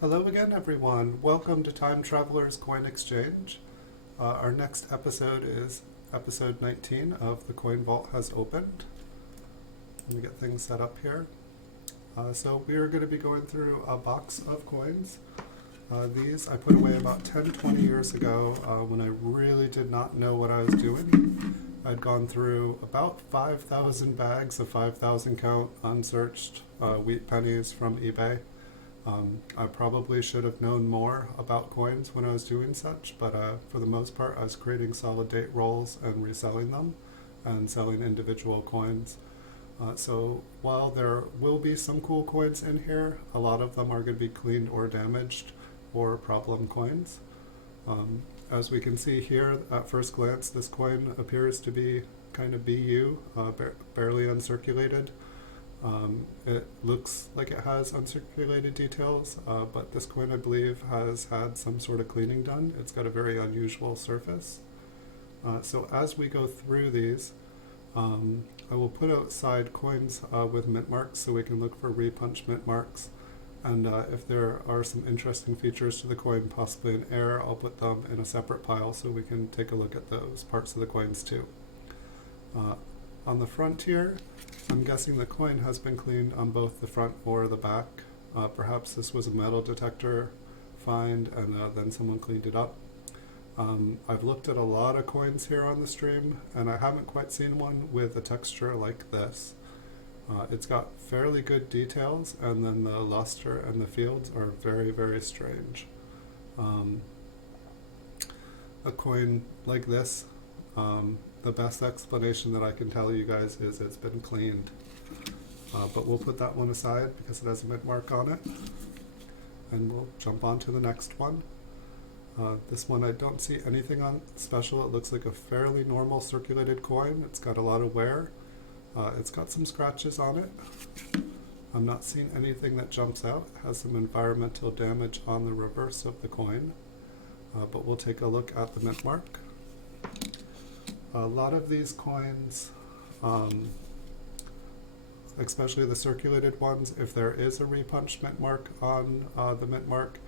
Hello again, everyone. Welcome to Time Traveler's Coin Exchange. Our next episode is episode 19 of The Coin Vault Has Opened. Let me get things set up here. So we are going to be going through a box of coins. These I put away about 10-20 years ago when I really did not know what I was doing. I'd gone through about 5,000 bags of 5,000 count unsearched wheat pennies from eBay. I probably should have known more about coins when I was doing such, but for the most part I was creating solid date rolls and reselling them and selling individual coins. So while there will be some cool coins in here, a lot of them are going to be cleaned or damaged or problem coins. As we can see here, at first glance, this coin appears to be kind of BU, barely uncirculated. It looks like it has uncirculated details, but this coin I believe has had some sort of cleaning done. It's got a very unusual surface. So as we go through these, I will put outside coins with mint marks so we can look for repunch mint marks. And if there are some interesting features to the coin, possibly an error, I'll put them in a separate pile so we can take a look at those parts of the coins too. On the front here, I'm guessing the coin has been cleaned on both the front or the back. Perhaps this was a metal detector find and then someone cleaned it up. I've looked at a lot of coins here on the stream and I haven't quite seen one with a texture like this. It's got fairly good details and then the luster and the fields are very, very strange. A coin like this, the best explanation that I can tell you guys is it's been cleaned. But we'll put that one aside because it has a mint mark on it. And we'll jump on to the next one. This one I don't see anything on special. It looks like a fairly normal circulated coin. It's got a lot of wear. It's got some scratches on it. I'm not seeing anything that jumps out. It has some environmental damage on the reverse of the coin. But we'll take a look at the mint mark. A lot of these coins, especially the circulated ones, if there is a repunch mint mark on the mint mark,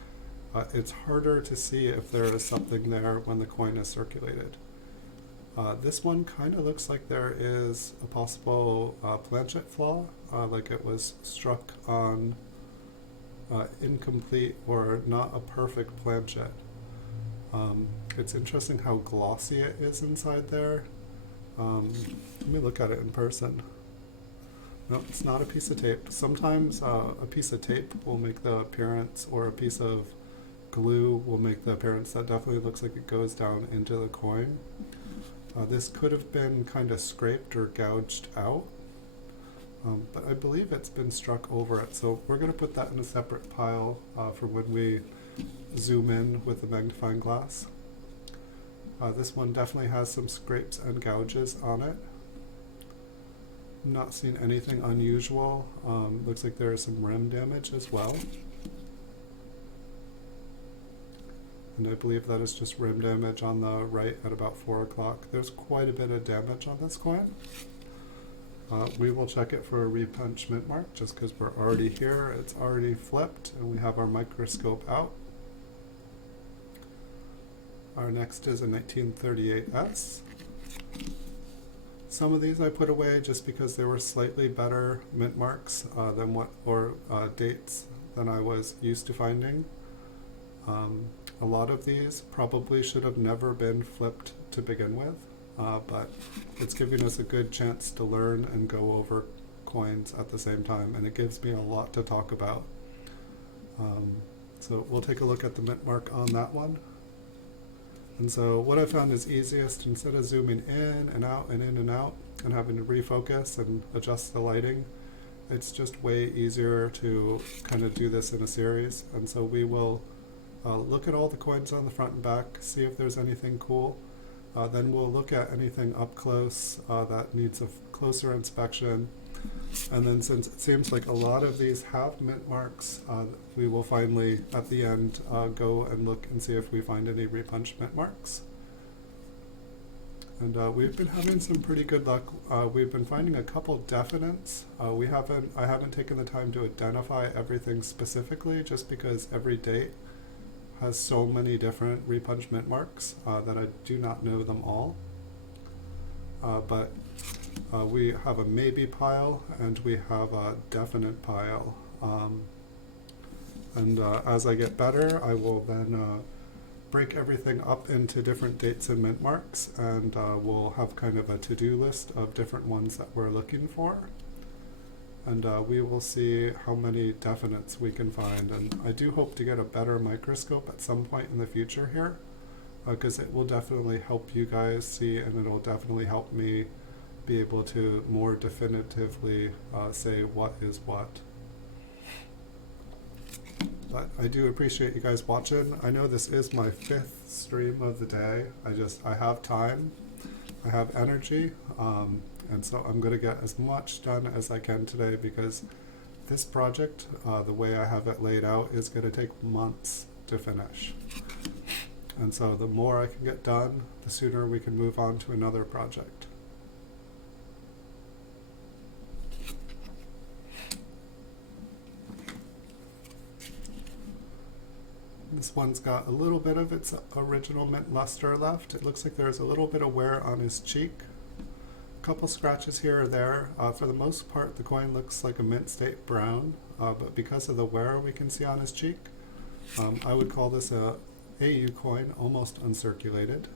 it's harder to see if there is something there when the coin is circulated. This one kind of looks like there is a possible planchet flaw, like it was struck on incomplete or not a perfect planchet. It's interesting how glossy it is inside there. Let me look at it in person. No, it's not a piece of tape. Sometimes a piece of tape will make the appearance, or a piece of glue will make the appearance. That definitely looks like it goes down into the coin. This could have been kind of scraped or gouged out, but I believe it's been struck over it. So we're going to put that in a separate pile for when we zoom in with the magnifying glass. This one definitely has some scrapes and gouges on it. I'm not seeing anything unusual. Looks like there is some rim damage as well. And I believe that is just rim damage on the right at about 4 o'clock. There's quite a bit of damage on this coin. We will check it for a repunch mint mark just because we're already here. It's already flipped and we have our microscope out. Our next is a 1938S. Some of these I put away just because they were slightly better mint marks than dates than I was used to finding. A lot of these probably should have never been flipped to begin with, but it's giving us a good chance to learn and go over coins at the same time, and it gives me a lot to talk about. So we'll take a look at the mint mark on that one. And so what I found is easiest, instead of zooming in and out and in and out and having to refocus and adjust the lighting, it's just way easier to kind of do this in a series. And so we will look at all the coins on the front and back, see if there's anything cool. Then we'll look at anything up close that needs a closer inspection. And then since it seems like a lot of these have mint marks, we will finally, at the end, go and look and see if we find any repunch mint marks. And we've been having some pretty good luck. We've been finding a couple definites. I haven't taken the time to identify everything specifically, just because every date has so many different repunch mint marks that I do not know them all. But we have a maybe pile and we have a definite pile. And as I get better, I will then break everything up into different dates and mint marks, and we'll have kind of a to-do list of different ones that we're looking for. And we will see how many definites we can find. And I do hope to get a better microscope at some point in the future here, because it will definitely help you guys see, and it'll definitely help me be able to more definitively say what is what. But I do appreciate you guys watching. I know this is my 5th stream of the day. I have time, I have energy, and so I'm going to get as much done as I can today, because this project, the way I have it laid out, is going to take months to finish. And so the more I can get done, the sooner we can move on to another project. This one's got a little bit of its original mint luster left. It looks like there's a little bit of wear on his cheek. A couple scratches here or there. For the most part, the coin looks like a mint state brown, but because of the wear we can see on his cheek, I would call this a AU coin, almost uncirculated.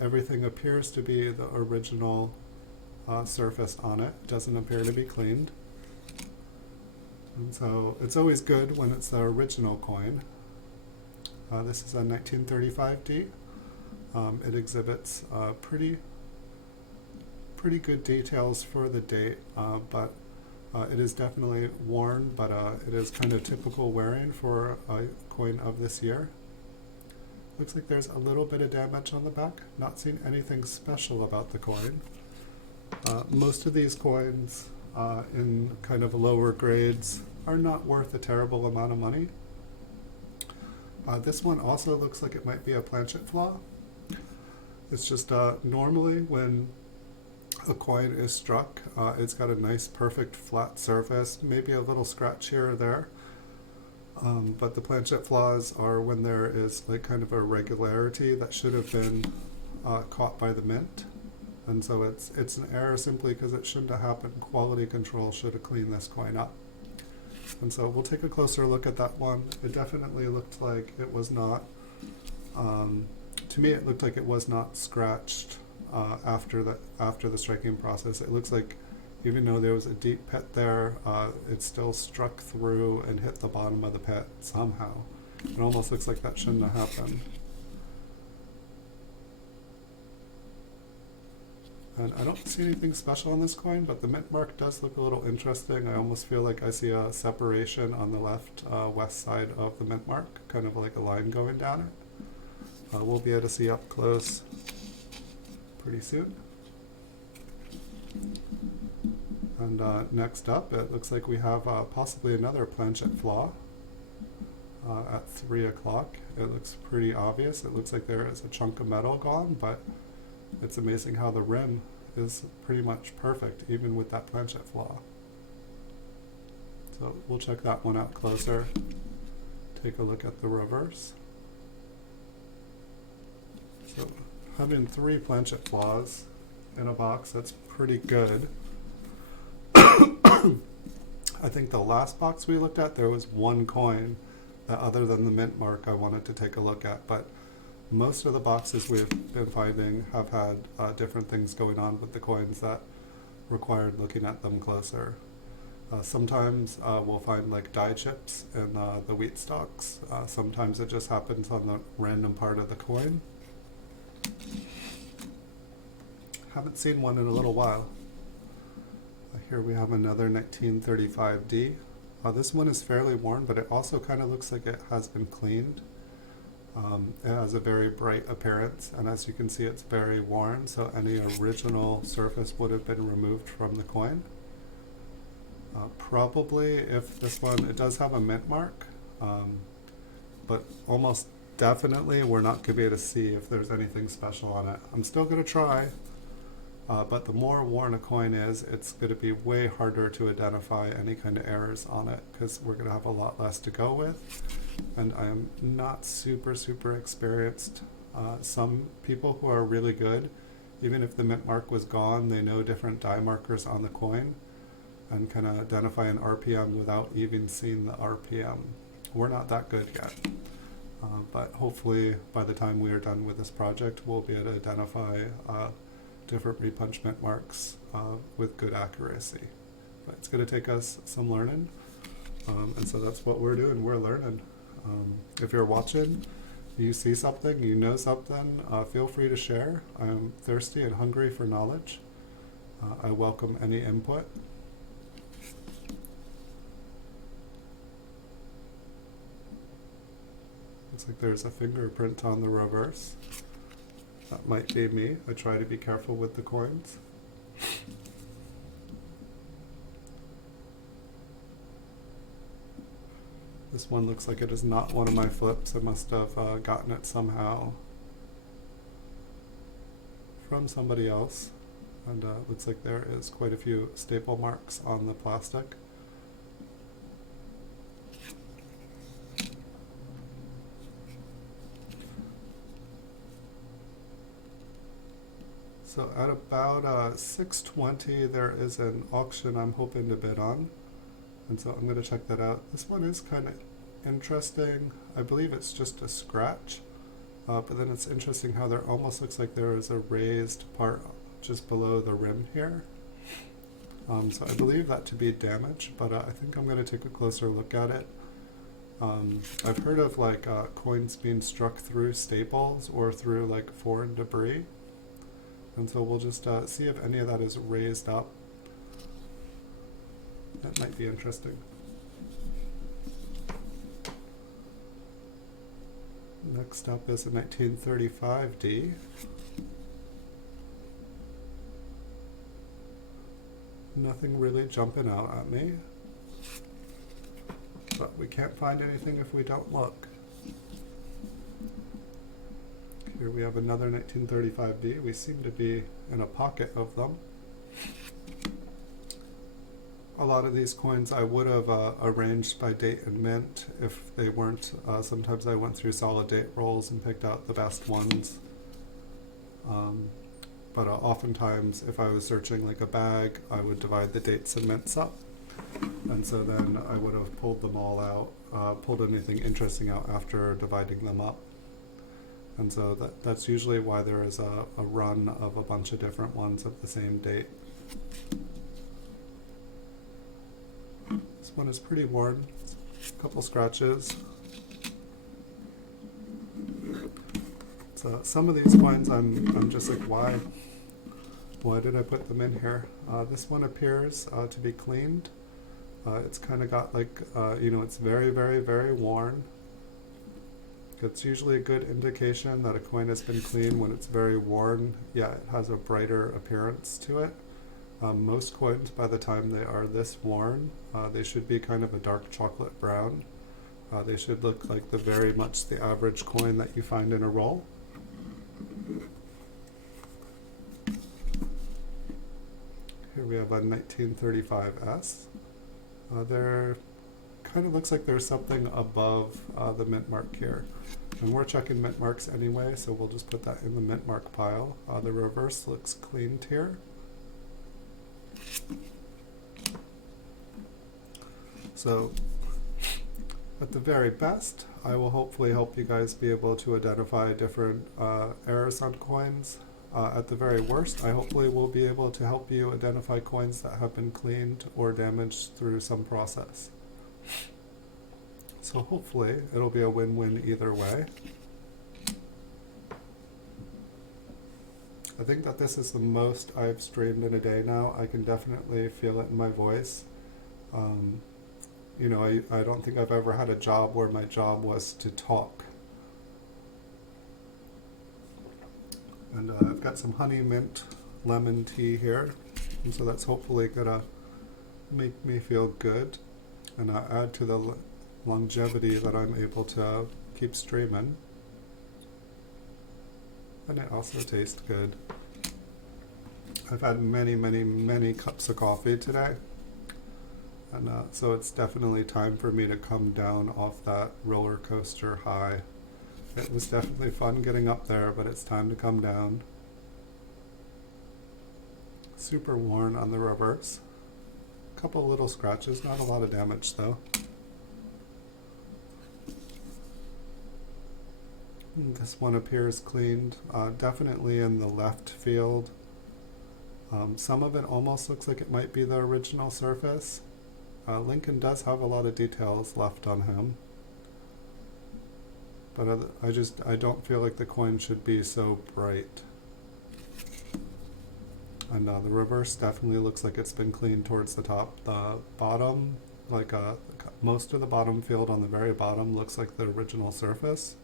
Everything appears to be the original surface on it. It doesn't appear to be cleaned. And so it's always good when it's the original coin. This is a 1935D. It exhibits pretty good details for the date, but it is definitely worn, but it is kind of typical wearing for a coin of this year. Looks like there's a little bit of damage on the back. Not seeing anything special about the coin. Most of these coins in kind of lower grades are not worth a terrible amount of money. This one also looks like it might be a planchet flaw. It's just normally when a coin is struck, it's got a nice perfect flat surface, maybe a little scratch here or there. But the planchet flaws are when there is like kind of a irregularity that should have been caught by the mint. And so it's an error simply because it shouldn't have happened. Quality control should have cleaned this coin up. And so we'll take a closer look at that one. It definitely looked like it was not, to me it looked like it was not scratched after the striking process. It looks like even though there was a deep pit there, it still struck through and hit the bottom of the pit somehow. It almost looks like that shouldn't have happened. And I don't see anything special on this coin, but the mint mark does look a little interesting. I almost feel like I see a separation on the left west side of the mint mark, kind of like a line going down it. We'll be able to see up close pretty soon. And next up, it looks like we have possibly another planchet flaw at 3 o'clock. It looks pretty obvious. It looks like there is a chunk of metal gone, but it's amazing how the rim is pretty much perfect, even with that planchet flaw. So we'll check that one out closer. Take a look at the reverse. So having 3 planchet flaws in a box, that's pretty good. I think the last box we looked at, there was one coin that, other than the mint mark, I wanted to take a look at, but most of the boxes we've been finding have had different things going on with the coins that required looking at them closer. Sometimes we'll find like die chips in the wheat stalks. Sometimes it just happens on the random part of the coin. Haven't seen one in a little while. Here we have another 1935D. This one is fairly worn, but it also kind of looks like it has been cleaned. It has a very bright appearance, and as you can see, it's very worn, so any original surface would have been removed from the coin. Probably, if this one, it does have a mint mark, but almost definitely we're not going to be able to see if there's anything special on it. I'm still going to try, but the more worn a coin is, it's going to be way harder to identify any kind of errors on it because we're going to have a lot less to go with. And I am not super experienced. Some people who are really good, even if the mint mark was gone, they know different die markers on the coin and can identify an RPM without even seeing the RPM. We're not that good yet. But hopefully by the time we are done with this project, we'll be able to identify different repunch mint marks with good accuracy. But it's going to take us some learning, and so that's what we're doing. We're learning. If you're watching, you see something, you know something, feel free to share. I'm thirsty and hungry for knowledge. I welcome any input. Looks like there's a fingerprint on the reverse. That might be me. I try to be careful with the coins. This one looks like it is not one of my flips. I must have gotten it somehow from somebody else. And looks like there is quite a few staple marks on the plastic. So at about 620, there is an auction I'm hoping to bid on. And so I'm going to check that out. This one is kind of interesting. I believe it's just a scratch, but then it's interesting how there almost looks like there is a raised part just below the rim here. So I believe that to be damage, but I think I'm going to take a closer look at it. I've heard of like coins being struck through staples or through like foreign debris. And so we'll just see if any of that is raised up. That might be interesting. Next up is a 1935D. Nothing really jumping out at me, but we can't find anything if we don't look. Here we have another 1935D. We seem to be in a pocket of them. A lot of these coins I would have arranged by date and mint if they weren't. Sometimes I went through solid date rolls and picked out the best ones. But oftentimes if I was searching like a bag, I would divide the dates and mints up. And so then I would have pulled them all out, pulled anything interesting out after dividing them up. And so that's usually why there is a run of a bunch of different ones of the same date. This one is pretty worn, a couple scratches. So some of these coins I'm just like, why did I put them in here? This one appears to be cleaned. It's kind of got like, it's very worn. It's usually a good indication that a coin has been cleaned when it's very worn. Yeah, it has a brighter appearance to it. Most coins, by the time they are this worn, they should be kind of a dark chocolate brown. They should look like very much the average coin that you find in a roll. Here we have a 1935S. There kind of looks like there's something above the mint mark here. And we're checking mint marks anyway, so we'll just put that in the mint mark pile. The reverse looks cleaned here. So at the very best, I will hopefully help you guys be able to identify different errors on coins. At the very worst, I hopefully will be able to help you identify coins that have been cleaned or damaged through some process. So hopefully it'll be a win-win either way. I think that this is the most I've streamed in a day now. I can definitely feel it in my voice. I don't think I've ever had a job where my job was to talk. And I've got some honey mint lemon tea here, and so that's hopefully gonna make me feel good and add to the longevity that I'm able to keep streaming. and it also tastes good. I've had many, many, many cups of coffee today, and so it's definitely time for me to come down off that roller coaster high. It was definitely fun getting up there, but it's time to come down. Super worn on the reverse. Couple little scratches, not a lot of damage though. This one appears cleaned, definitely in the left field. Some of it almost looks like it might be the original surface. Lincoln does have a lot of details left on him, but I don't feel like the coin should be so bright. And the reverse definitely looks like it's been cleaned towards the top. The bottom, like most of the bottom field on the very bottom looks like the original surface.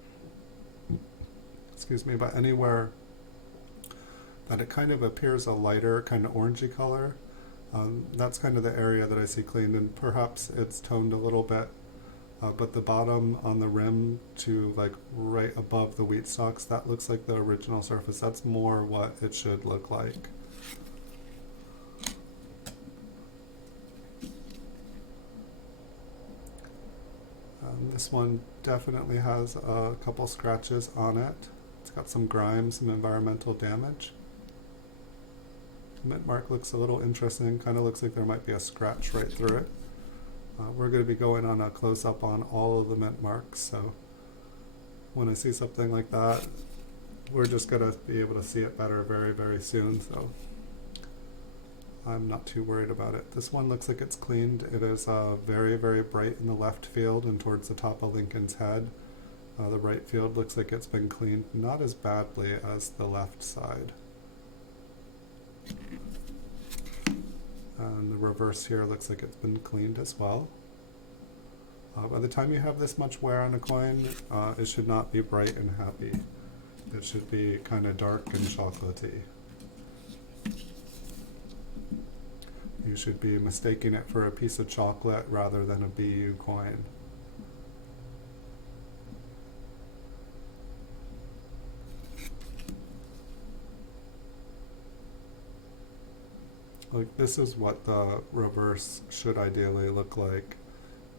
Excuse me, but anywhere that it kind of appears a lighter, kind of orangey color, that's kind of the area that I see cleaned, and perhaps it's toned a little bit. But the bottom on the rim to like right above the wheat stalks, that looks like the original surface. That's more what it should look like. This one definitely has a couple scratches on it. It's got some grime, some environmental damage. The mint mark looks a little interesting, kind of looks like there might be a scratch right through it. We're going to be going on a close-up on all of the mint marks, so when I see something like that, we're just going to be able to see it better very, very soon, so I'm not too worried about it. This one looks like it's cleaned. It is very, very bright in the left field and towards the top of Lincoln's head. The right field looks like it's been cleaned, not as badly as the left side. And the reverse here looks like it's been cleaned as well. By the time you have this much wear on a coin, it should not be bright and happy. It should be kind of dark and chocolatey. You should be mistaking it for a piece of chocolate rather than a BU coin. Like, this is what the reverse should ideally look like.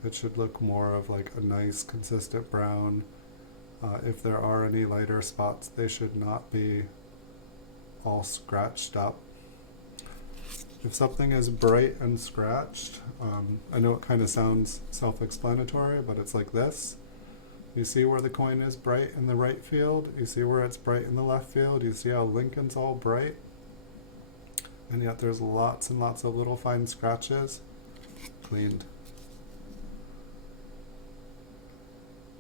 It should look more of like a nice consistent brown. If there are any lighter spots, they should not be all scratched up. If something is bright and scratched, I know it kind of sounds self-explanatory, but it's like this. You see where the coin is bright in the right field, you see where it's bright in the left field, you see how Lincoln's all bright, and yet there's lots and lots of little fine scratches. Cleaned.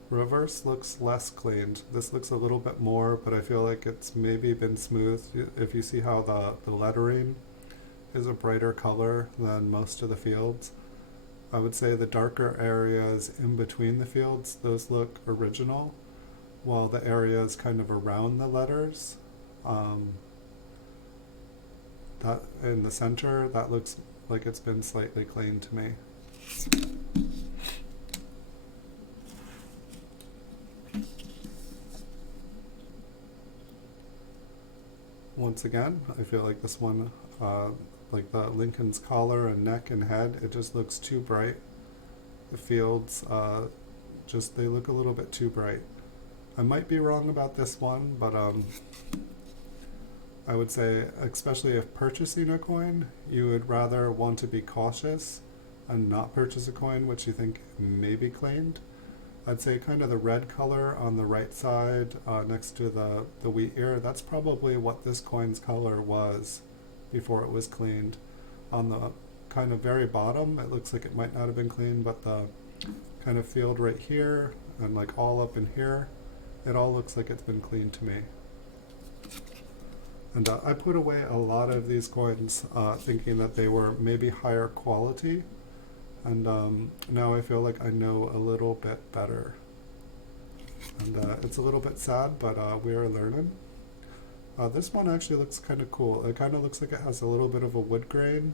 Reverse looks less cleaned. This looks a little bit more, but I feel like it's maybe been smoothed. If you see how the lettering is a brighter color than most of the fields, I would say the darker areas in between the fields, those look original, while the areas kind of around the letters, that in the center, that looks like it's been slightly cleaned to me. Once again, I feel like this one, like the Lincoln's collar and neck and head, it just looks too bright. The fields, they look a little bit too bright. I might be wrong about this one, but I would say, especially if purchasing a coin, you would rather want to be cautious and not purchase a coin which you think may be cleaned. I'd say kind of the red color on the right side next to the wheat ear, that's probably what this coin's color was before it was cleaned. On the kind of very bottom, it looks like it might not have been cleaned, but the kind of field right here and like all up in here, it all looks like it's been cleaned to me. And I put away a lot of these coins thinking that they were maybe higher quality. And now I feel like I know a little bit better. And it's a little bit sad, but we are learning. This one actually looks kind of cool. It kind of looks like it has a little bit of a wood grain.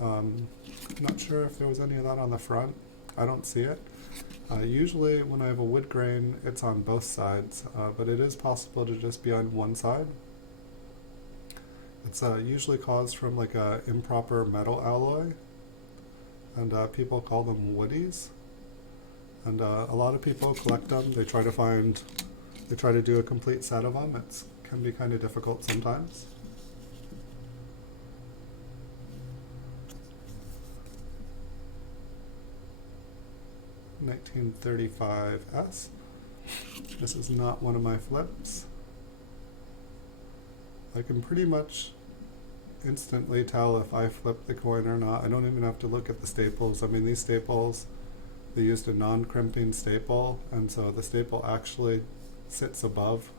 Not sure if there was any of that on the front. I don't see it. Usually when I have a wood grain, it's on both sides, but it is possible to just be on one side. It's usually caused from like a improper metal alloy, and people call them woodies. And a lot of people collect them. They try to do a complete set of them. It can be kind of difficult sometimes. $1935S. This is not one of my flips. I can pretty much instantly tell if I flip the coin or not. I don't even have to look at the staples. I mean, these staples, they used a non-crimping staple, and so the staple actually sits above.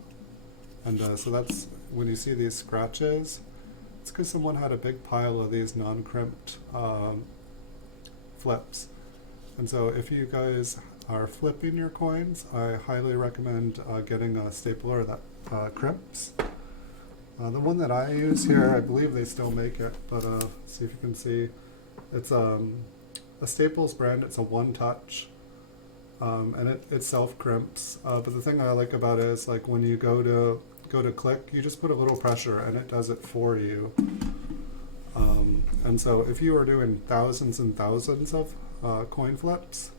And so that's, when you see these scratches, it's because someone had a big pile of these non-crimped flips. And so if you guys are flipping your coins, I highly recommend getting a stapler that crimps. The one that I use here, I believe they still make it, but see if you can see. It's a Staples brand. It's a one-touch, and it self-crimps. But the thing I like about it is, like, when you go to click, you just put a little pressure, and it does it for you. And so if you are doing thousands and thousands of coin flips,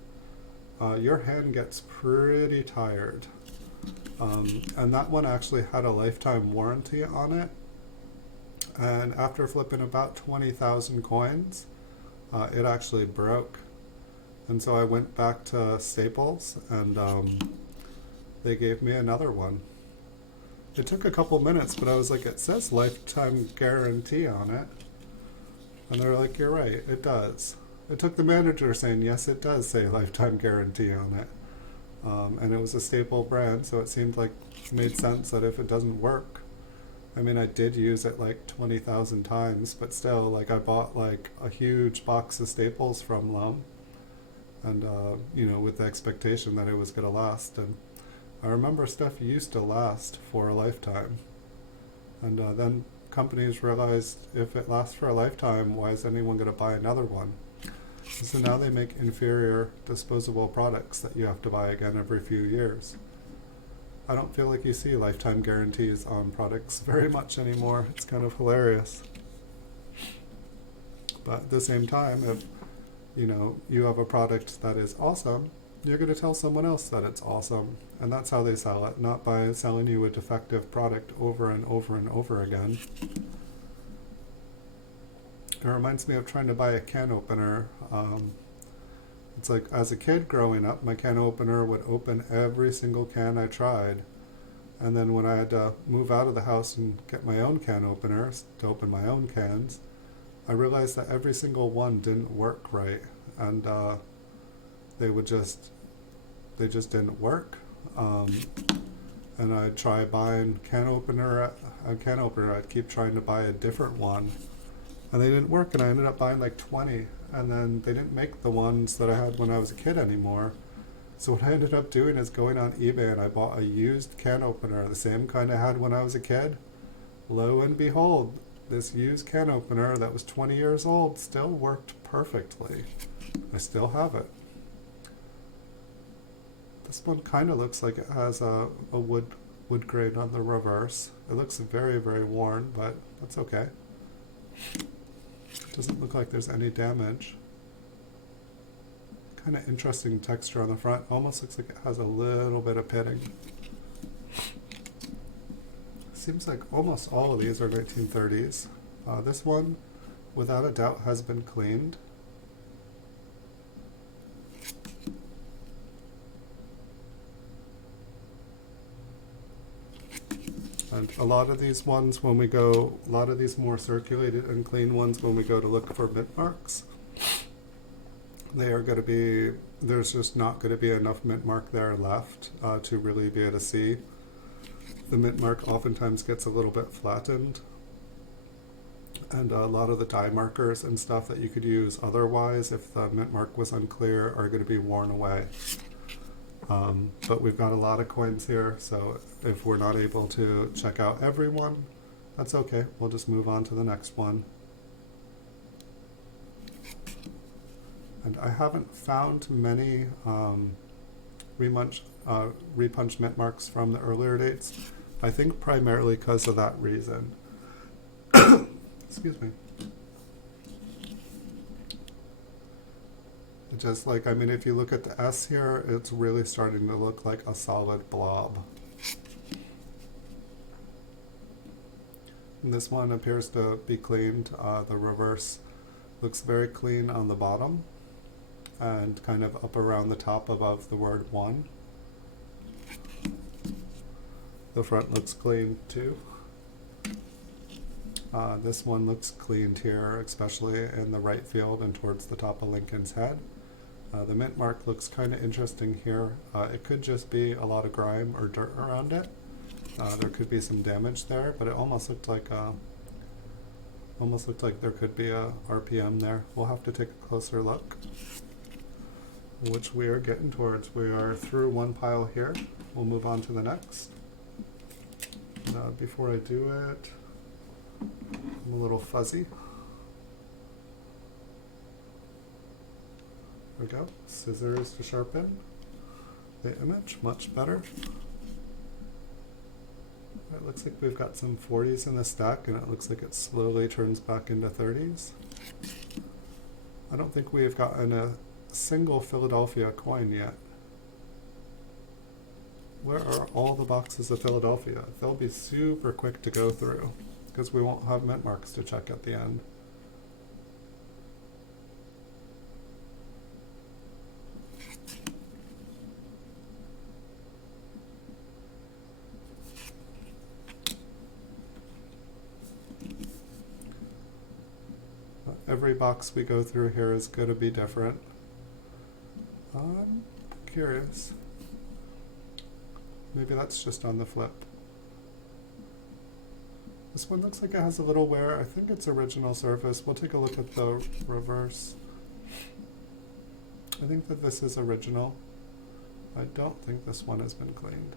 your hand gets pretty tired. And that one actually had a lifetime warranty on it. And after flipping about 20,000 coins, it actually broke. And so I went back to Staples, and they gave me another one. It took a couple minutes, but I was like, it says lifetime guarantee on it. And they're like, you're right, it does. It took the manager saying, yes, it does say lifetime guarantee on it. And it was a staple brand, so it seemed like it made sense that if it doesn't work, I mean, I did use it like 20,000 times, but still, like, I bought like a huge box of staples from them, and you know, with the expectation that it was going to last. And I remember stuff used to last for a lifetime, and then companies realized, if it lasts for a lifetime, why is anyone going to buy another one? So now they make inferior disposable products that you have to buy again every few years. I don't feel like you see lifetime guarantees on products very much anymore. It's kind of hilarious. But at the same time, if you know you have a product that is awesome, you're going to tell someone else that it's awesome. And that's how they sell it, not by selling you a defective product over and over and over again. It reminds me of trying to buy a can opener. It's like, as a kid growing up, my can opener would open every single can I tried. And then when I had to move out of the house and get my own can openers to open my own cans, I realized that every single one didn't work right. And they just didn't work. And I'd try buying can opener. I'd keep trying to buy a different one, and they didn't work, and I ended up buying like 20, and then they didn't make the ones that I had when I was a kid anymore. So what I ended up doing is going on eBay, and I bought a used can opener, the same kind I had when I was a kid. Lo and behold, this used can opener that was 20 years old still worked perfectly. I still have it. This one kind of looks like it has a wood grain on the reverse. It looks very, very worn, but that's okay. Doesn't look like there's any damage. Kind of interesting texture on the front. Almost looks like it has a little bit of pitting. Seems like almost all of these are 1930s. This one, without a doubt, has been cleaned. And a lot of these ones, a lot of these more circulated and clean ones, when we go to look for mint marks, there's just not going to be enough mint mark there left to really be able to see. The mint mark oftentimes gets a little bit flattened, and a lot of the die markers and stuff that you could use otherwise, if the mint mark was unclear, are going to be worn away. But we've got a lot of coins here, so if we're not able to check out every one, that's okay. We'll just move on to the next one. And I haven't found many repunched mint marks from the earlier dates. I think primarily because of that reason. Excuse me. Just like, I mean, if you look at the S here, it's really starting to look like a solid blob. And this one appears to be cleaned. The reverse looks very clean on the bottom and kind of up around the top above the word 1. The front looks clean too. This one looks cleaned here, especially in the right field and towards the top of Lincoln's head. The mint mark looks kind of interesting here. It could just be a lot of grime or dirt around it. There could be some damage there, but it almost looked like there could be a RPM there. We'll have to take a closer look, which we are getting towards. We are through one pile here. We'll move on to the next. Before I do it, I'm a little fuzzy. There we go. Scissors to sharpen the image, much better. It looks like we've got some 40s in the stack, and it looks like it slowly turns back into 30s. I don't think we have gotten a single Philadelphia coin yet. Where are all the boxes of Philadelphia? They'll be super quick to go through because we won't have mint marks to check at the end. Every box we go through here is going to be different. I'm curious. Maybe that's just on the flip. This one looks like it has a little wear. I think it's original surface. We'll take a look at the reverse. I think that this is original. I don't think this one has been cleaned.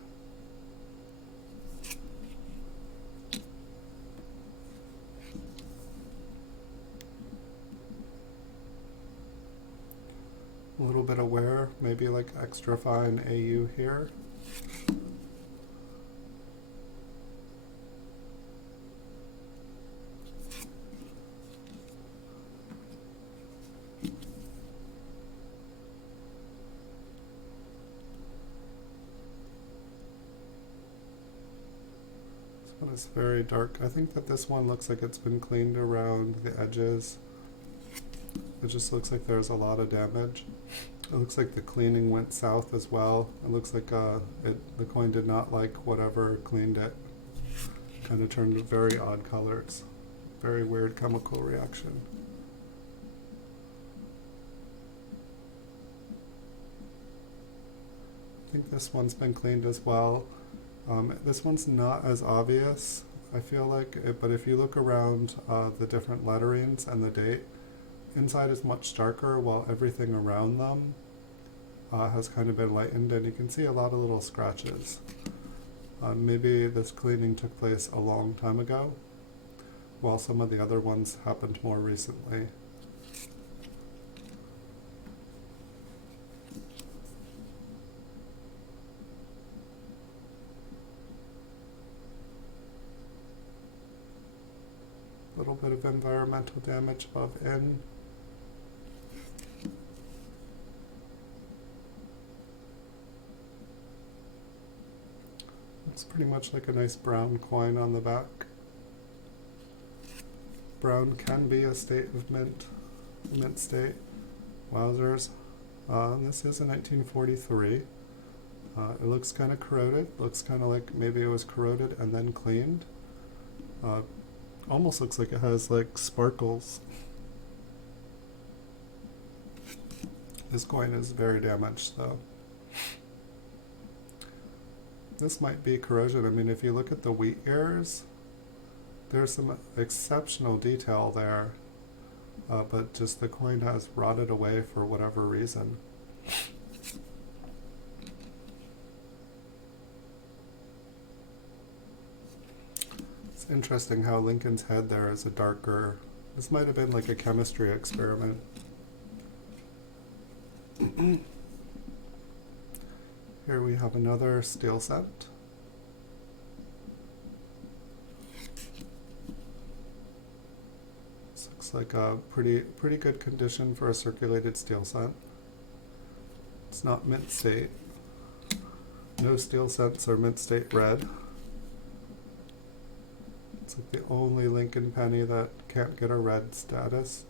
A little bit of wear, maybe like extra fine AU here. This one is very dark. I think that this one looks like it's been cleaned around the edges. It just looks like there's a lot of damage. It looks like the cleaning went south as well. It looks like the coin did not like whatever cleaned it. Kind of turned very odd colors. Very weird chemical reaction. I think this one's been cleaned as well. This one's not as obvious, I feel like, but if you look around the different letterings and the date, inside is much darker while everything around them has kind of been lightened, and you can see a lot of little scratches. Maybe this cleaning took place a long time ago, while some of the other ones happened more recently. A little bit of environmental damage above N. It's pretty much like a nice brown coin on the back. Brown can be a state of mint state. Wowzers. This is a 1943. It looks kind of corroded. Looks kind of like maybe it was corroded and then cleaned. Almost looks like it has like sparkles. This coin is very damaged though. This might be corrosion. I mean, if you look at the wheat ears, there's some exceptional detail there, but just the coin has rotted away for whatever reason. It's interesting how Lincoln's head there is a darker, this might have been like a chemistry experiment. Here we have another steel cent. This looks like a pretty good condition for a circulated steel cent. It's not mint state. No steel cents are mint state red. It's like the only Lincoln penny that can't get a red status.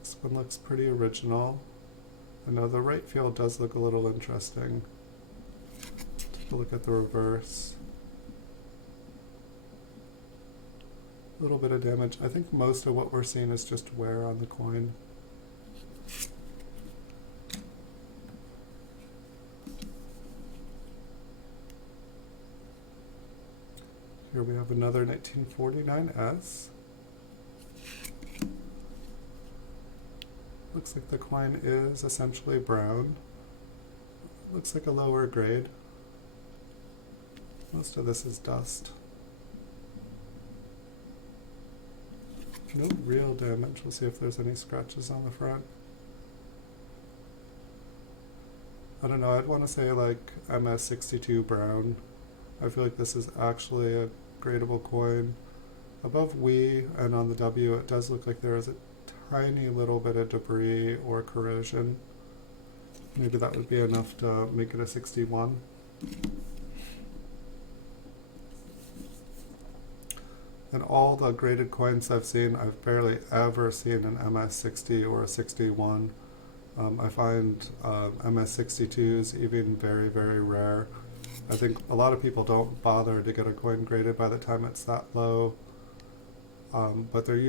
This one looks pretty original. I know the right field does look a little interesting. Take a look at the reverse. A little bit of damage. I think most of what we're seeing is just wear on the coin. Here we have another 1949S. Looks like the coin is essentially brown. Looks like a lower grade. Most of this is dust. No real damage. We'll see if there's any scratches on the front. I don't know, I'd want to say like MS62 brown. I feel like this is actually a gradable coin. Above we and on the W, it does look like there is a tiny little bit of debris or corrosion. Maybe that would be enough to make it a 61. And all the graded coins I've seen, I've barely ever seen an MS60 or a 61. I find MS62s even very, very rare. I think a lot of people don't bother to get a coin graded by the time it's that low. But it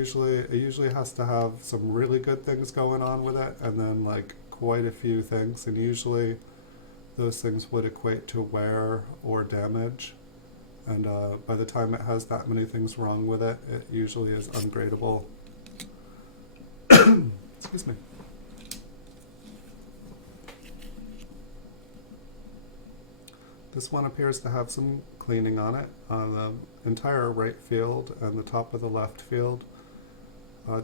usually has to have some really good things going on with it, and then like quite a few things, and usually those things would equate to wear or damage. And by the time it has that many things wrong with it, it usually is ungradable. Excuse me. This one appears to have some cleaning on it. The entire right field and the top of the left field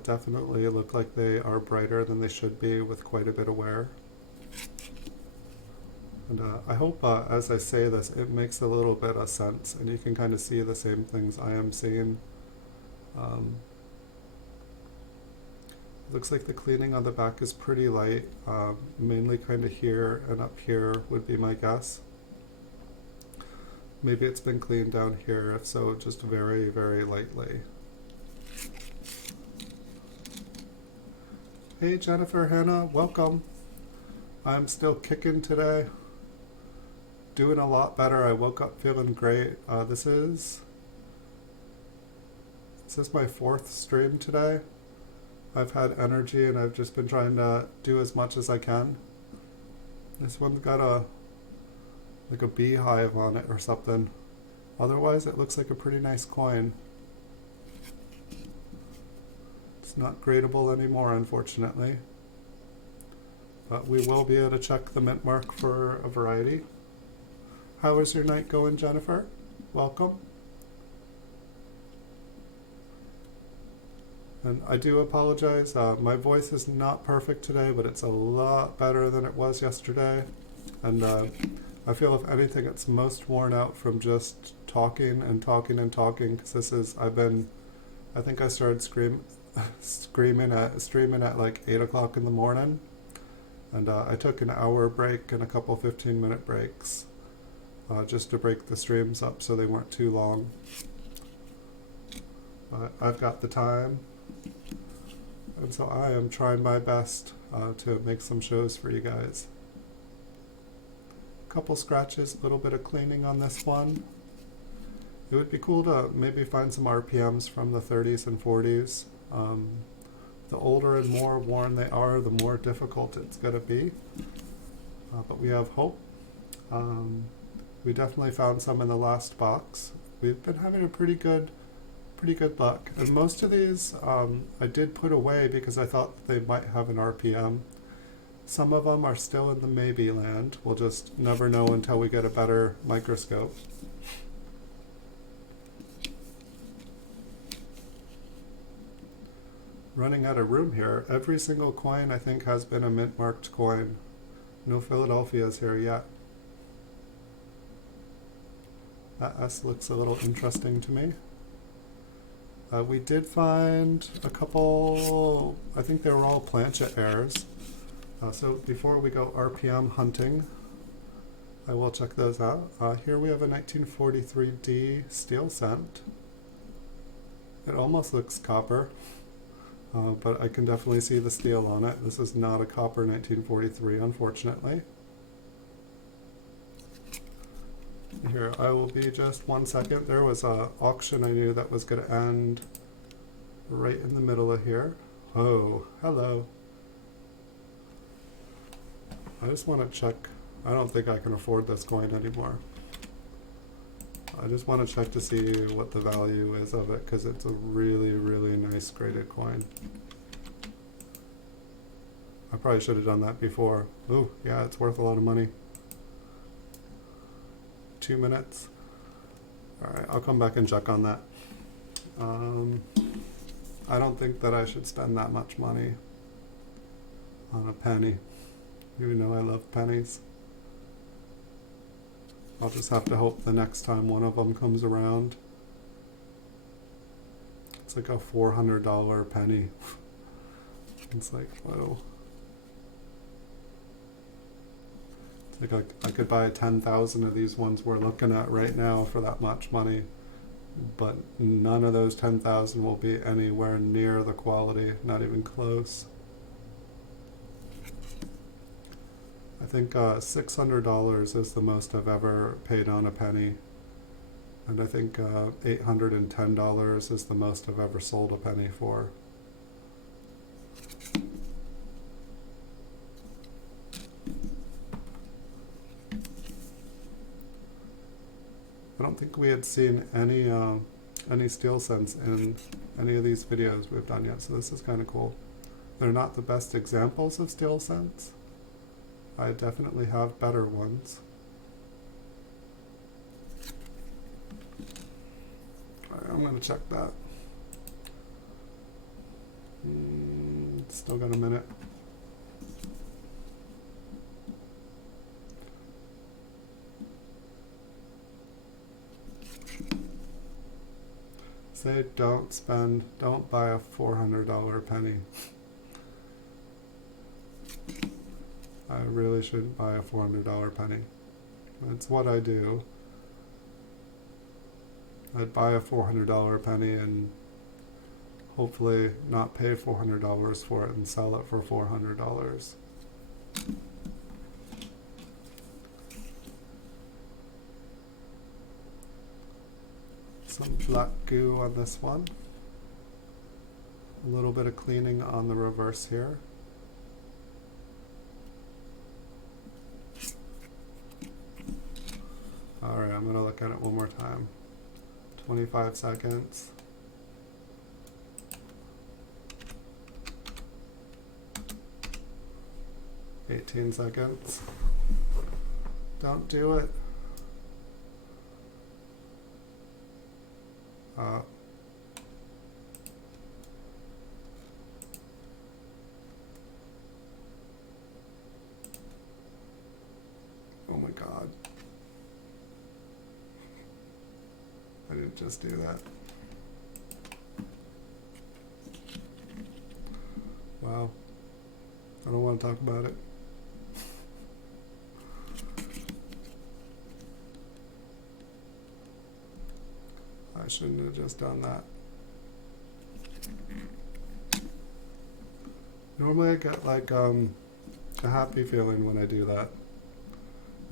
definitely look like they are brighter than they should be, with quite a bit of wear. And I hope as I say this, it makes a little bit of sense and you can kind of see the same things I am seeing. Looks like the cleaning on the back is pretty light, mainly kind of here and up here would be my guess. Maybe it's been cleaned down here, if so, just very, very lightly. Hey Jennifer, Hannah, welcome. I'm still kicking today. Doing a lot better. I woke up feeling great. This is my 4th stream today. I've had energy and I've just been trying to do as much as I can. This one's got like a beehive on it or something. Otherwise it looks like a pretty nice coin. It's not gradable anymore, unfortunately. But we will be able to check the mint mark for a variety. How is your night going, Jennifer? Welcome. And I do apologize. My voice is not perfect today, but it's a lot better than it was yesterday. And I feel if anything, it's most worn out from just talking and talking and talking. Because I think I started streaming at like 8 o'clock in the morning. And I took an hour break and a couple 15-minute breaks just to break the streams up so they weren't too long. But I've got the time. And so I am trying my best to make some shows for you guys. Couple scratches, a little bit of cleaning on this one. It would be cool to maybe find some RPMs from the 30s and 40s. The older and more worn they are, the more difficult it's going to be. But we have hope. We definitely found some in the last box. We've been having a pretty good luck. And most of these I did put away because I thought they might have an RPM. Some of them are still in the maybe land. We'll just never know until we get a better microscope. running out of room here. Every single coin I think has been a mint marked coin. No Philadelphia's here yet. That S looks a little interesting to me. We did find a couple, I think they were all planchet errors. So before we go RPM hunting, I will check those out. Here we have a 1943D steel cent. It almost looks copper, but I can definitely see the steel on it. This is not a copper 1943, unfortunately. Here, I will be just 1 second. There was an auction I knew that was going to end right in the middle of here. Oh, hello. I just want to check. I don't think I can afford this coin anymore. I just want to check to see what the value is of it, because it's a really, really nice graded coin. I probably should have done that before. Oh, yeah, it's worth a lot of money. 2 minutes. Alright, I'll come back and check on that. I don't think that I should spend that much money on a penny, even though I love pennies. I'll just have to hope the next time one of them comes around. It's like a $400 penny. It's like, whoa. Like I could buy 10,000 of these ones we're looking at right now for that much money, but none of those 10,000 will be anywhere near the quality, not even close. I think $600 is the most I've ever paid on a penny, and I think $810 is the most I've ever sold a penny for. I don't think we had seen any steel cents in any of these videos we've done yet, so this is kind of cool. They're not the best examples of steel cents. I definitely have better ones. Alright, I'm going to check that. Still got a minute. Say don't buy a $400 penny. I really shouldn't buy a $400 penny. That's what I do. I'd buy a $400 penny and hopefully not pay $400 for it and sell it for $400. Some black goo on this one. A little bit of cleaning on the reverse here. Alright, I'm going to look at it one more time. 25 seconds. $18 seconds. Don't do it. Oh my God. I didn't just do that. Wow. I don't want to talk about it. I shouldn't have just done that. Normally I get like a happy feeling when I do that.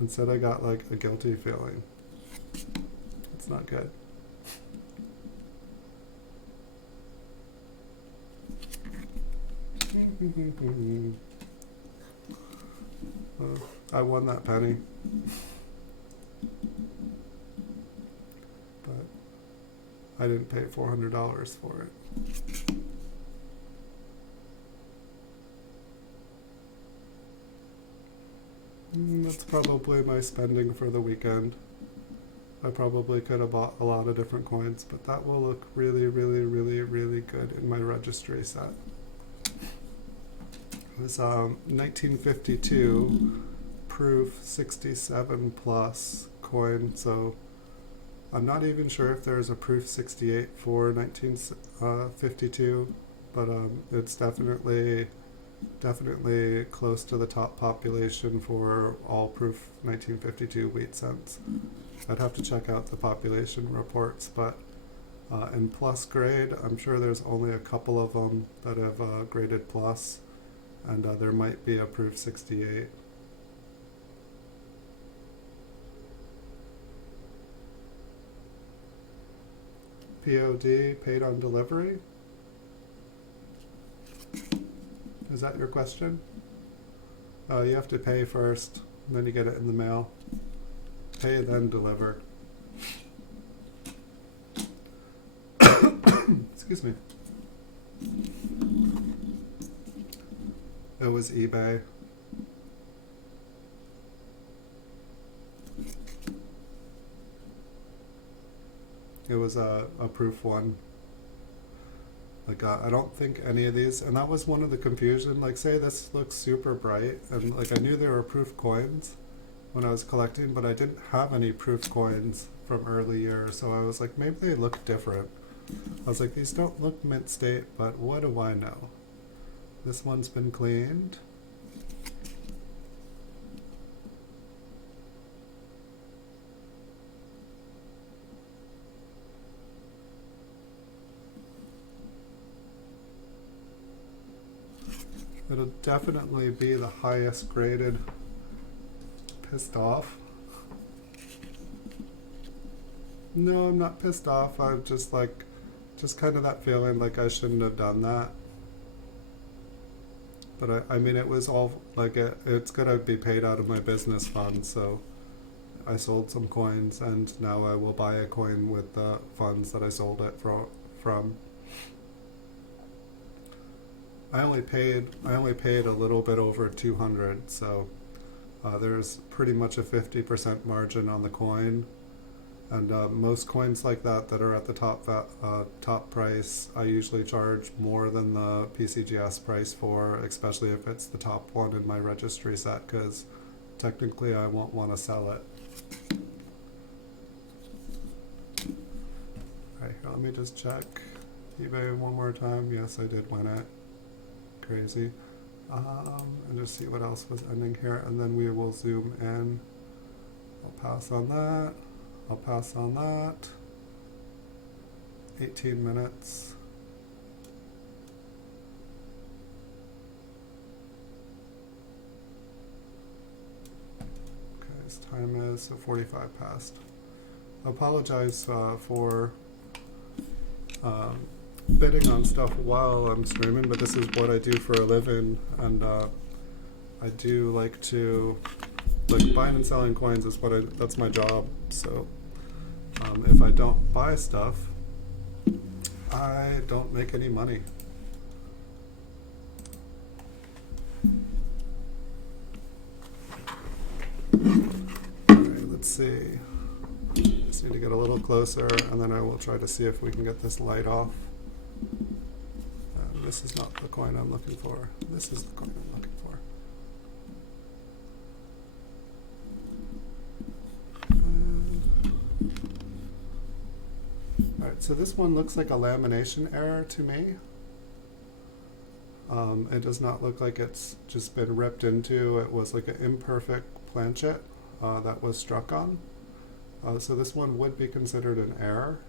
Instead I got like a guilty feeling. It's not good. I won that penny. But I didn't pay $400 for it. That's probably my spending for the weekend. I probably could have bought a lot of different coins, but that will look really, really, really, really good in my registry set. It was 1952 proof 67 plus coin, so I'm not even sure if there's a proof 68 for 1952, but it's definitely close to the top population for all proof 1952 wheat cents. I'd have to check out the population reports, but in plus grade, I'm sure there's only a couple of them that have graded plus, and there might be a proof 68. POD, paid on delivery? Is that your question? You have to pay first, and then you get it in the mail. Pay, then deliver. Excuse me. It was eBay. It was a proof one. Like, I don't think any of these, and that was one of the confusion. Like, say this looks super bright, and like I knew there were proof coins when I was collecting, but I didn't have any proof coins from early years, so I was like, maybe they look different. I was like, these don't look mint state, but what do I know? This one's been cleaned. It'll definitely be the highest graded. Pissed off? No, I'm not pissed off. I'm just like, just kind of that feeling like I shouldn't have done that. But I mean, it was all like it's gonna be paid out of my business fund, so I sold some coins, and now I will buy a coin with the funds that I sold it from. I only paid a little bit over 200, so there's pretty much a 50% margin on the coin, and most coins like that are at the top price, I usually charge more than the PCGS price for, especially if it's the top one in my registry set, because technically I won't want to sell it. Alright, here, let me just check eBay one more time. Yes, I did win it. Crazy. And just see what else was ending here, and then we will zoom in. I'll pass on that. I'll pass on that. 18 minutes. Okay, this time is 45 past. I apologize for bidding on stuff while I'm streaming, but this is what I do for a living, and I do like to, like, buying and selling coins is that's my job, so if I don't buy stuff, I don't make any money. Alright, let's see. Just need to get a little closer, and then I will try to see if we can get this light off. This is not the coin I'm looking for. This is the coin I'm looking for. Alright, so this one looks like a lamination error to me. It does not look like it's just been ripped into. It was like an imperfect planchet that was struck on. So this one would be considered an error.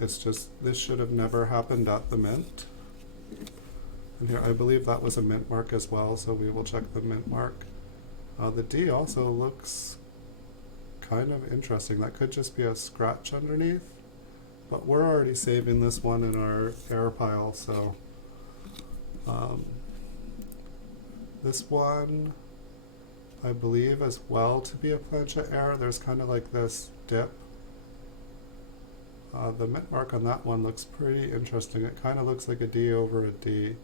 It's just, this should have never happened at the mint. And here, I believe that was a mint mark as well, so we will check the mint mark. The D also looks kind of interesting. That could just be a scratch underneath, but we're already saving this one in our error pile, so this one I believe as well to be a planchet error. There's kind of like this dip. The mint mark on that one looks pretty interesting. It kind of looks like a D over a D.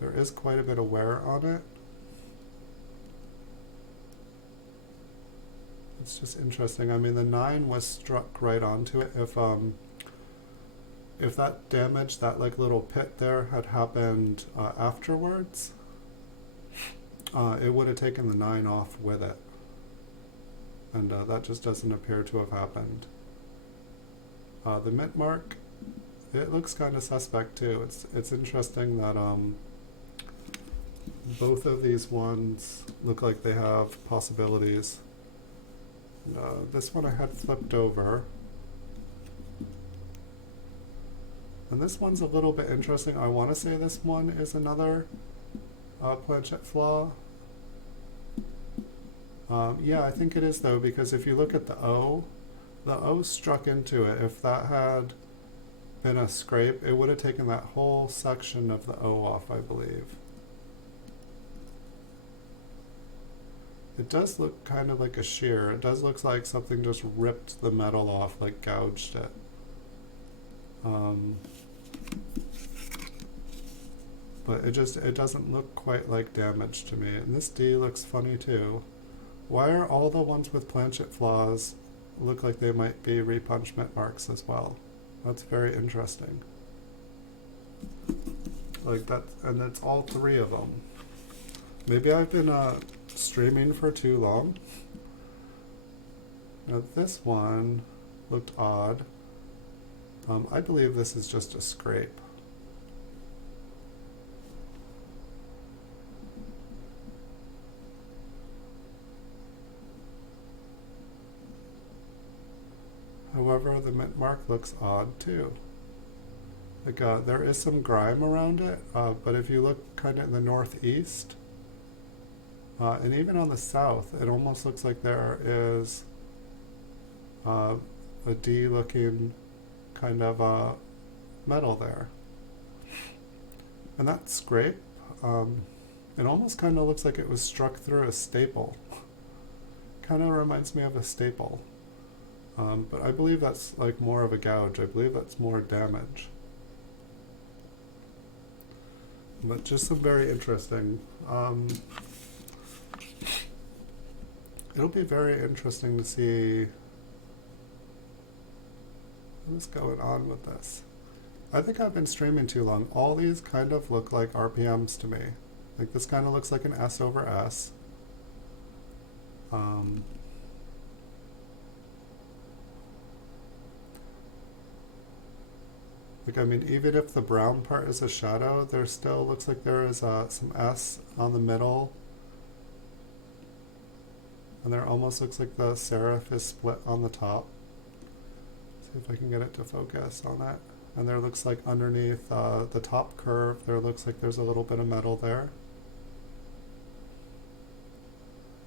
There is quite a bit of wear on it. It's just interesting. I mean, the 9 was struck right onto it. if that damage, that like little pit there had happened afterwards, it would have taken the 9 off with it. And that just doesn't appear to have happened. The mint mark, it looks kind of suspect too. It's interesting that both of these ones look like they have possibilities. This one I had flipped over. And this one's a little bit interesting. I want to say this one is another planchet flaw. Yeah, I think it is though, because if you look at the O struck into it. If that had been a scrape, it would have taken that whole section of the O off, I believe. It does look kind of like a shear. It does look like something just ripped the metal off, like gouged it. But it doesn't look quite like damage to me. And this D looks funny too. Why are all the ones with planchet flaws look like they might be repunchment marks as well? That's very interesting. Like that, and it's all 3 of them. Maybe I've been streaming for too long. Now this one looked odd. I believe this is just a scrape. However, the mint mark looks odd too. Like there is some grime around it, but if you look kind of in the northeast, and even on the south, it almost looks like there is a D-looking kind of metal there. And that scrape, it almost kind of looks like it was struck through a staple. Kind of reminds me of a staple. But I believe that's like more of a gouge. I believe that's more damage. But just some very interesting. It'll be very interesting to see what's going on with this. I think I've been streaming too long. All these kind of look like RPMs to me. Like this kind of looks like an S over S. Like, I mean, even if the brown part is a shadow, there still looks like there is some S on the middle. And there almost looks like the serif is split on the top. See if I can get it to focus on it. And there looks like underneath the top curve, there looks like there's a little bit of metal there.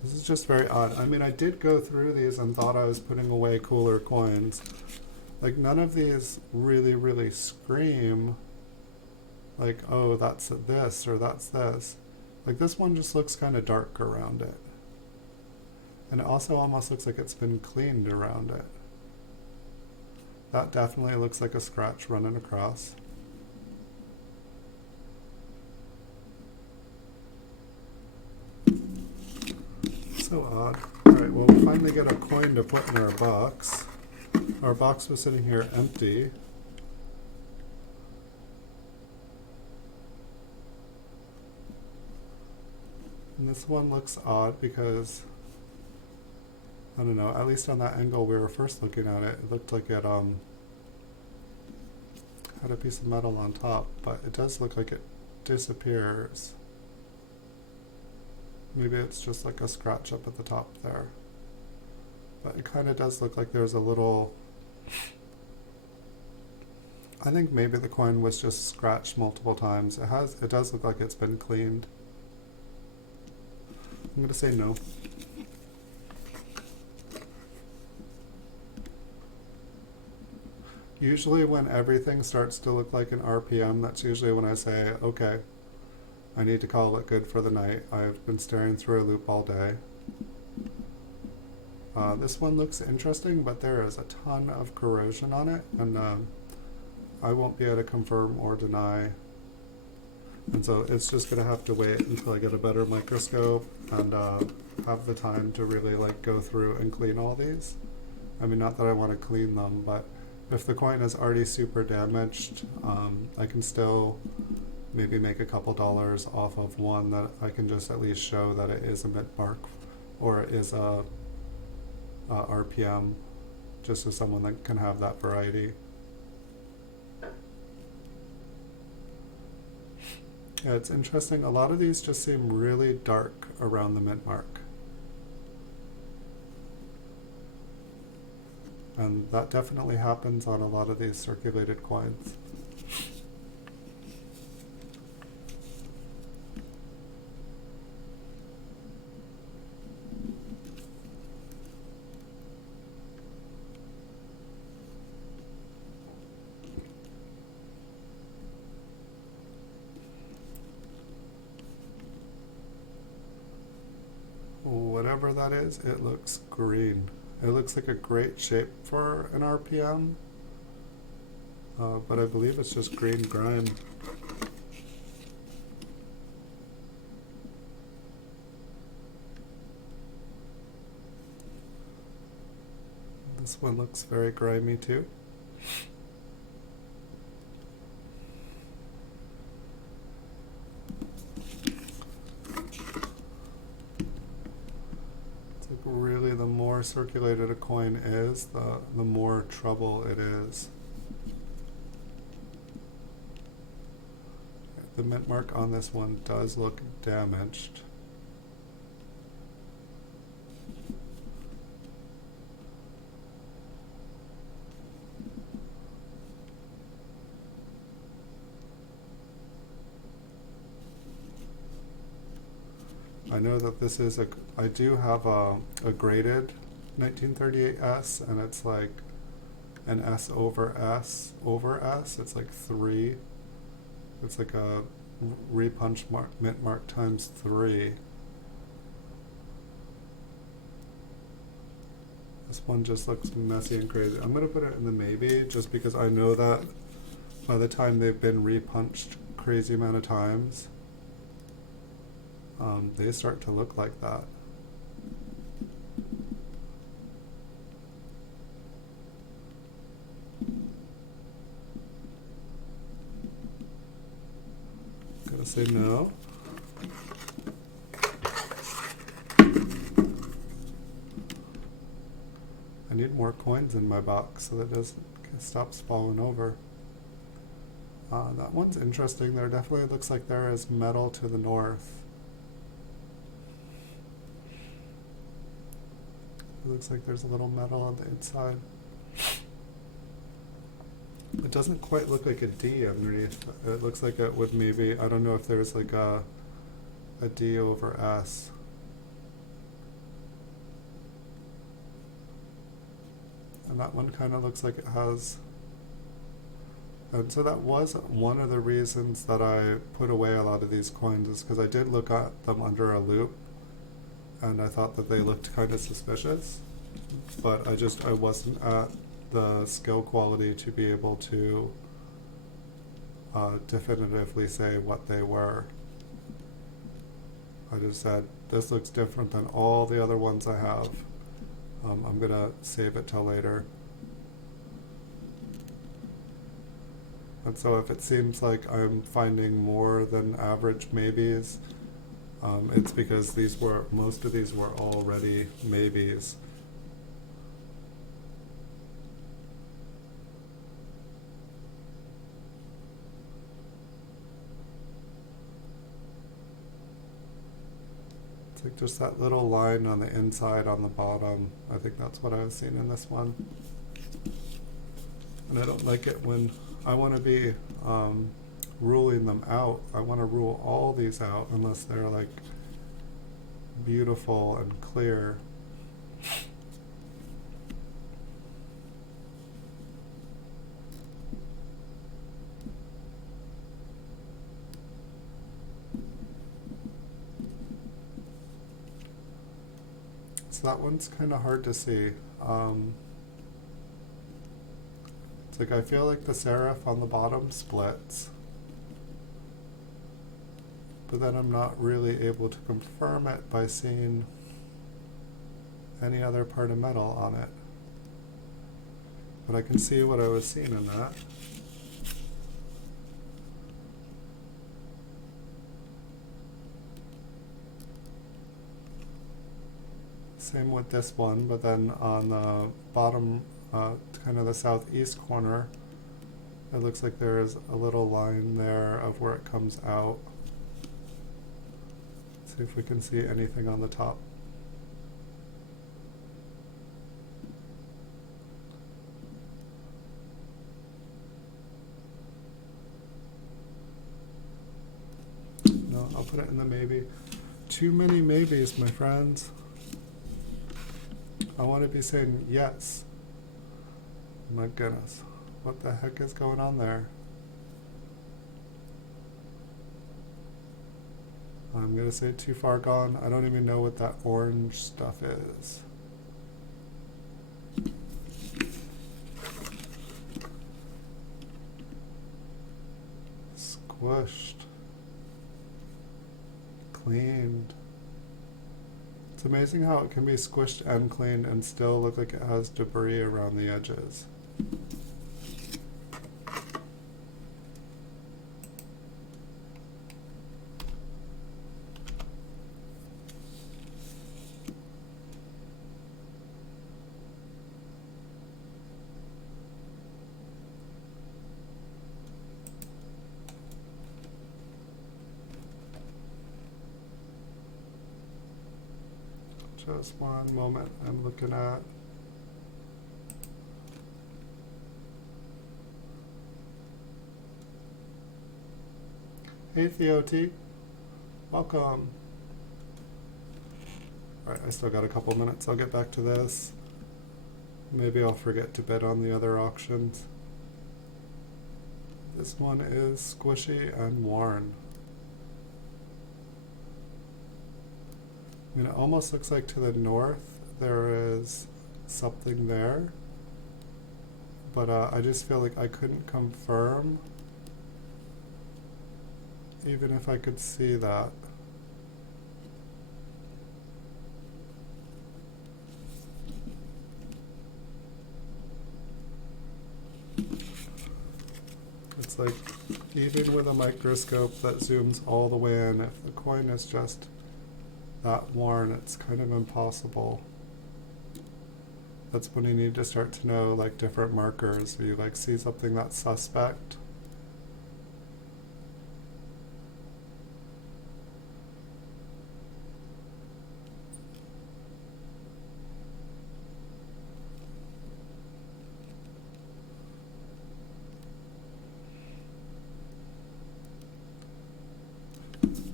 This is just very odd. I mean, I did go through these and thought I was putting away cooler coins. Like, none of these really, really scream like, oh, that's this or that's this. Like, this one just looks kind of dark around it. And it also almost looks like it's been cleaned around it. That definitely looks like a scratch running across. So odd. Alright, well, we'll finally get a coin to put in our box. Our box was sitting here empty. And this one looks odd because, I don't know, at least on that angle we were first looking at it, it looked like it had a piece of metal on top, but it does look like it disappears. Maybe it's just like a scratch up at the top there. But it kind of does look like there's a little... I think maybe the coin was just scratched multiple times. It does look like it's been cleaned. I'm going to say no. Usually when everything starts to look like an RPM, that's usually when I say, okay, I need to call it good for the night. I've been staring through a loop all day. This one looks interesting, but there is a ton of corrosion on it, and I won't be able to confirm or deny. And so it's just going to have to wait until I get a better microscope and have the time to really like go through and clean all these. I mean, not that I want to clean them, but if the coin is already super damaged, I can still maybe make a couple dollars off of one that I can just at least show that it is a mint mark or it is a RPM, just so someone that can have that variety. Yeah, it's interesting. A lot of these just seem really dark around the mint mark. And that definitely happens on a lot of these circulated coins. Whatever that is, it looks green. It looks like a great shape for an RPM, but I believe it's just green grime. This one looks very grimy too. Really, the more circulated a coin is, the more trouble it is. The mint mark on this one does look damaged. I know that this is I do have a graded 1938S, and it's like an S over S over S. It's like 3. It's like a repunch mint mark times 3. This one just looks messy and crazy. I'm going to put it in the maybe, just because I know that by the time they've been repunched crazy amount of times, they start to look like that. Gotta say no. I need more coins in my box so that it stops falling over. That one's interesting. There definitely looks like there is metal to the north. It looks like there's a little metal on the inside. It doesn't quite look like a D underneath. It looks like it would maybe, I don't know if there's like a D over S. And that one kind of looks like it has. And so that was one of the reasons that I put away a lot of these coins, is because I did look at them under a loop, and I thought that they looked kind of suspicious, but I wasn't at the skill quality to be able to definitively say what they were. I just said, this looks different than all the other ones I have. I'm gonna save it till later. And so if it seems like I'm finding more than average maybes, it's because most of these were already maybes. It's like just that little line on the inside on the bottom. I think that's what I was seeing in this one. And I don't like it when I want to be ruling them out. I want to rule all these out unless they're like beautiful and clear. So that one's kind of hard to see. It's like I feel like the serif on the bottom splits, but then I'm not really able to confirm it by seeing any other part of metal on it. but I can see what I was seeing in that. Same with this one, but then on the bottom, kind of the southeast corner, it looks like there's a little line there of where it comes out. See if we can see anything on the top. No, I'll put it in the maybe. Too many maybes, my friends. I want to be saying yes. My goodness. What the heck is going on there? I'm going to say too far gone. I don't even know what that orange stuff is. Squished. Cleaned. It's amazing how it can be squished and cleaned and still look like it has debris around the edges. Just one moment, I'm looking at. Hey Theot, welcome. Alright, I still got a couple minutes, I'll get back to this. Maybe I'll forget to bid on the other auctions. This one is squishy and worn. I mean, it almost looks like to the north there is something there, but I just feel like I couldn't confirm even if I could see that. It's like, even with a microscope that zooms all the way in, if the coin is just that worn, it's kind of impossible. That's when you need to start to know like different markers. Where you like see something that's suspect.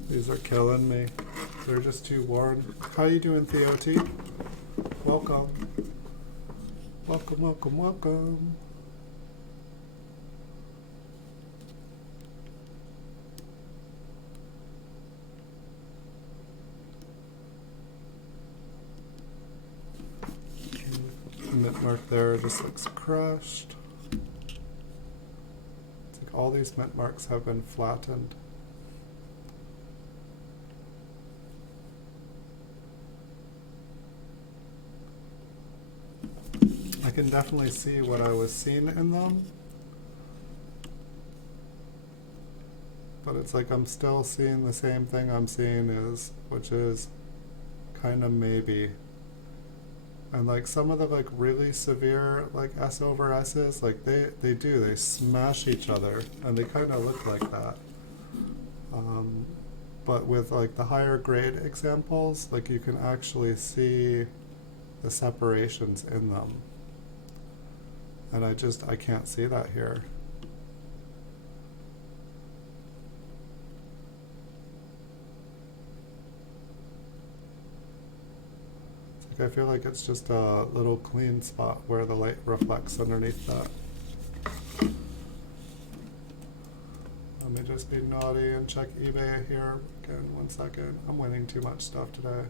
These are killing me. They're just too worn. How you doing, Theot? Welcome. Welcome, welcome, welcome. The mint mark there just looks crushed. It's like all these mint marks have been flattened. I can definitely see what I was seeing in them, but it's like I'm still seeing the same thing I'm seeing which is kind of maybe. And like some of the like really severe like S over S's, like they smash each other and they kind of look like that. But with like the higher grade examples, like you can actually see the separations in them. And I can't see that here. It's like I feel like it's just a little clean spot where the light reflects underneath that. Let me just be naughty and check eBay here again, 1 second. I'm winning too much stuff today.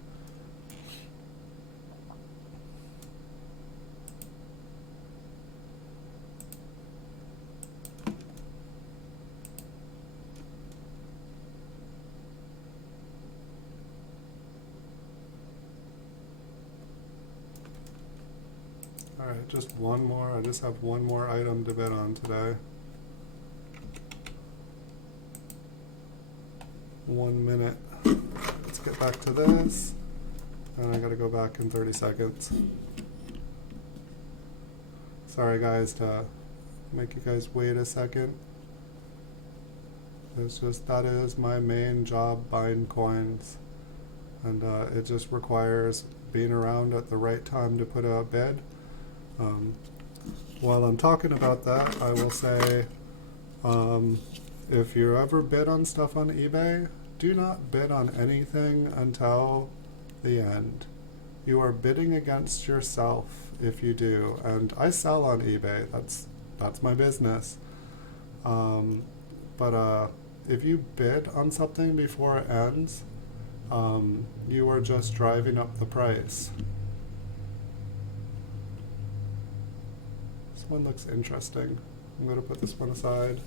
Alright, just one more. I just have one more item to bid on today. 1 minute. Let's get back to this. And I gotta go back in 30 seconds. Sorry guys to make you guys wait a second. It's just that is my main job, buying coins. And it just requires being around at the right time to put a bid. While I'm talking about that, I will say, if you ever bid on stuff on eBay, do not bid on anything until the end. You are bidding against yourself if you do. And I sell on eBay. That's my business. But if you bid on something before it ends, you are just driving up the price. This one looks interesting. I'm going to put this one aside.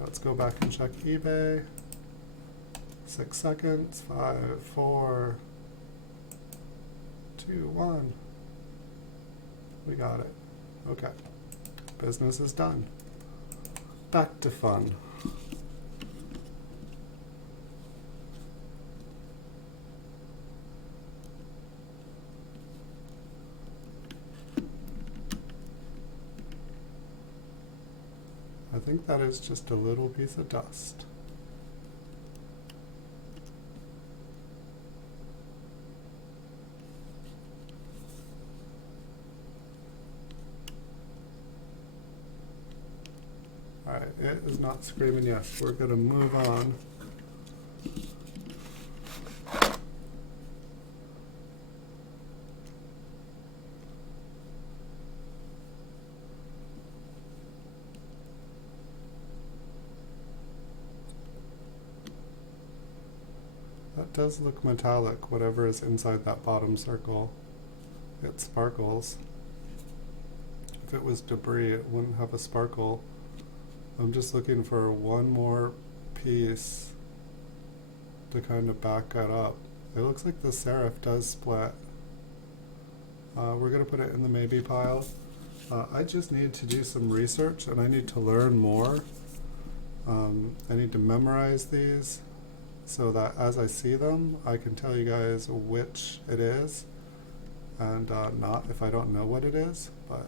Let's go back and check eBay. 6 seconds. 5, 4, 2, 1. We got it. Okay. Business is done. Back to fun. I think that is just a little piece of dust. Alright, it is not screaming yes. We're going to move on. That does look metallic, whatever is inside that bottom circle. It sparkles. If it was debris, it wouldn't have a sparkle. I'm just looking for one more piece to kind of back that up. It looks like the serif does split. We're going to put it in the maybe pile. I just need to do some research and I need to learn more. I need to memorize these so that as I see them, I can tell you guys which it is and not if I don't know what it is. But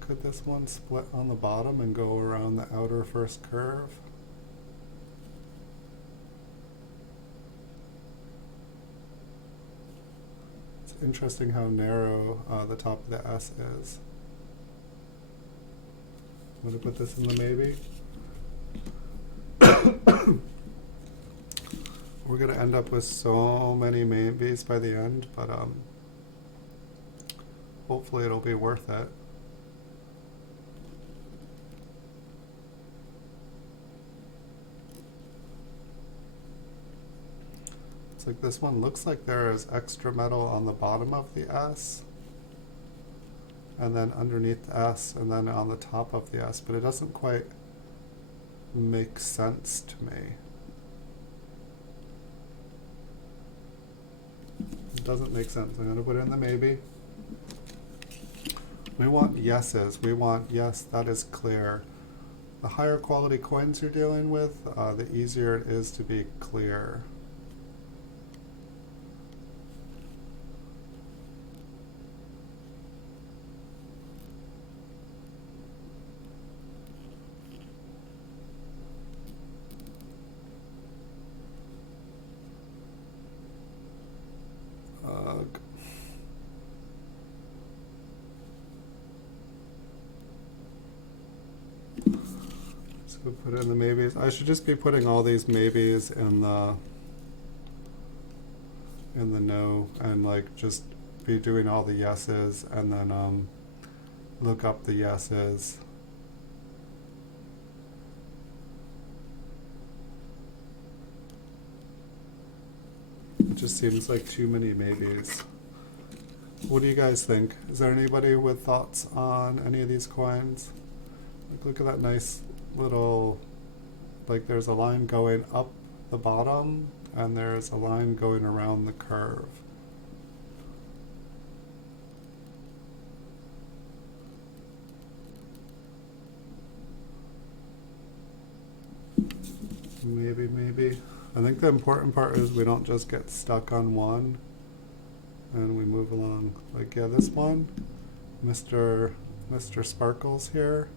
could this one split on the bottom and go around the outer first curve? It's interesting how narrow the top of the S is. I'm going to put this in the maybe. We're going to end up with so many maybes by the end, but hopefully it'll be worth it. Like this one looks like there is extra metal on the bottom of the S and then underneath the S and then on the top of the S, but it doesn't quite make sense to me. It doesn't make sense. I'm going to put it in the maybe. We want yeses. We want yes, that is clear. The higher quality coins you're dealing with, the easier it is to be clear. So put it in the maybes. I should just be putting all these maybes in the no and like just be doing all the yeses and then look up the yeses. It just seems like too many maybes. What do you guys think? Is there anybody with thoughts on any of these coins? Look at that nice little, like there's a line going up the bottom and there's a line going around the curve. Maybe. I think the important part is we don't just get stuck on one and we move along. Like, yeah, this one, Mr. Sparkles here.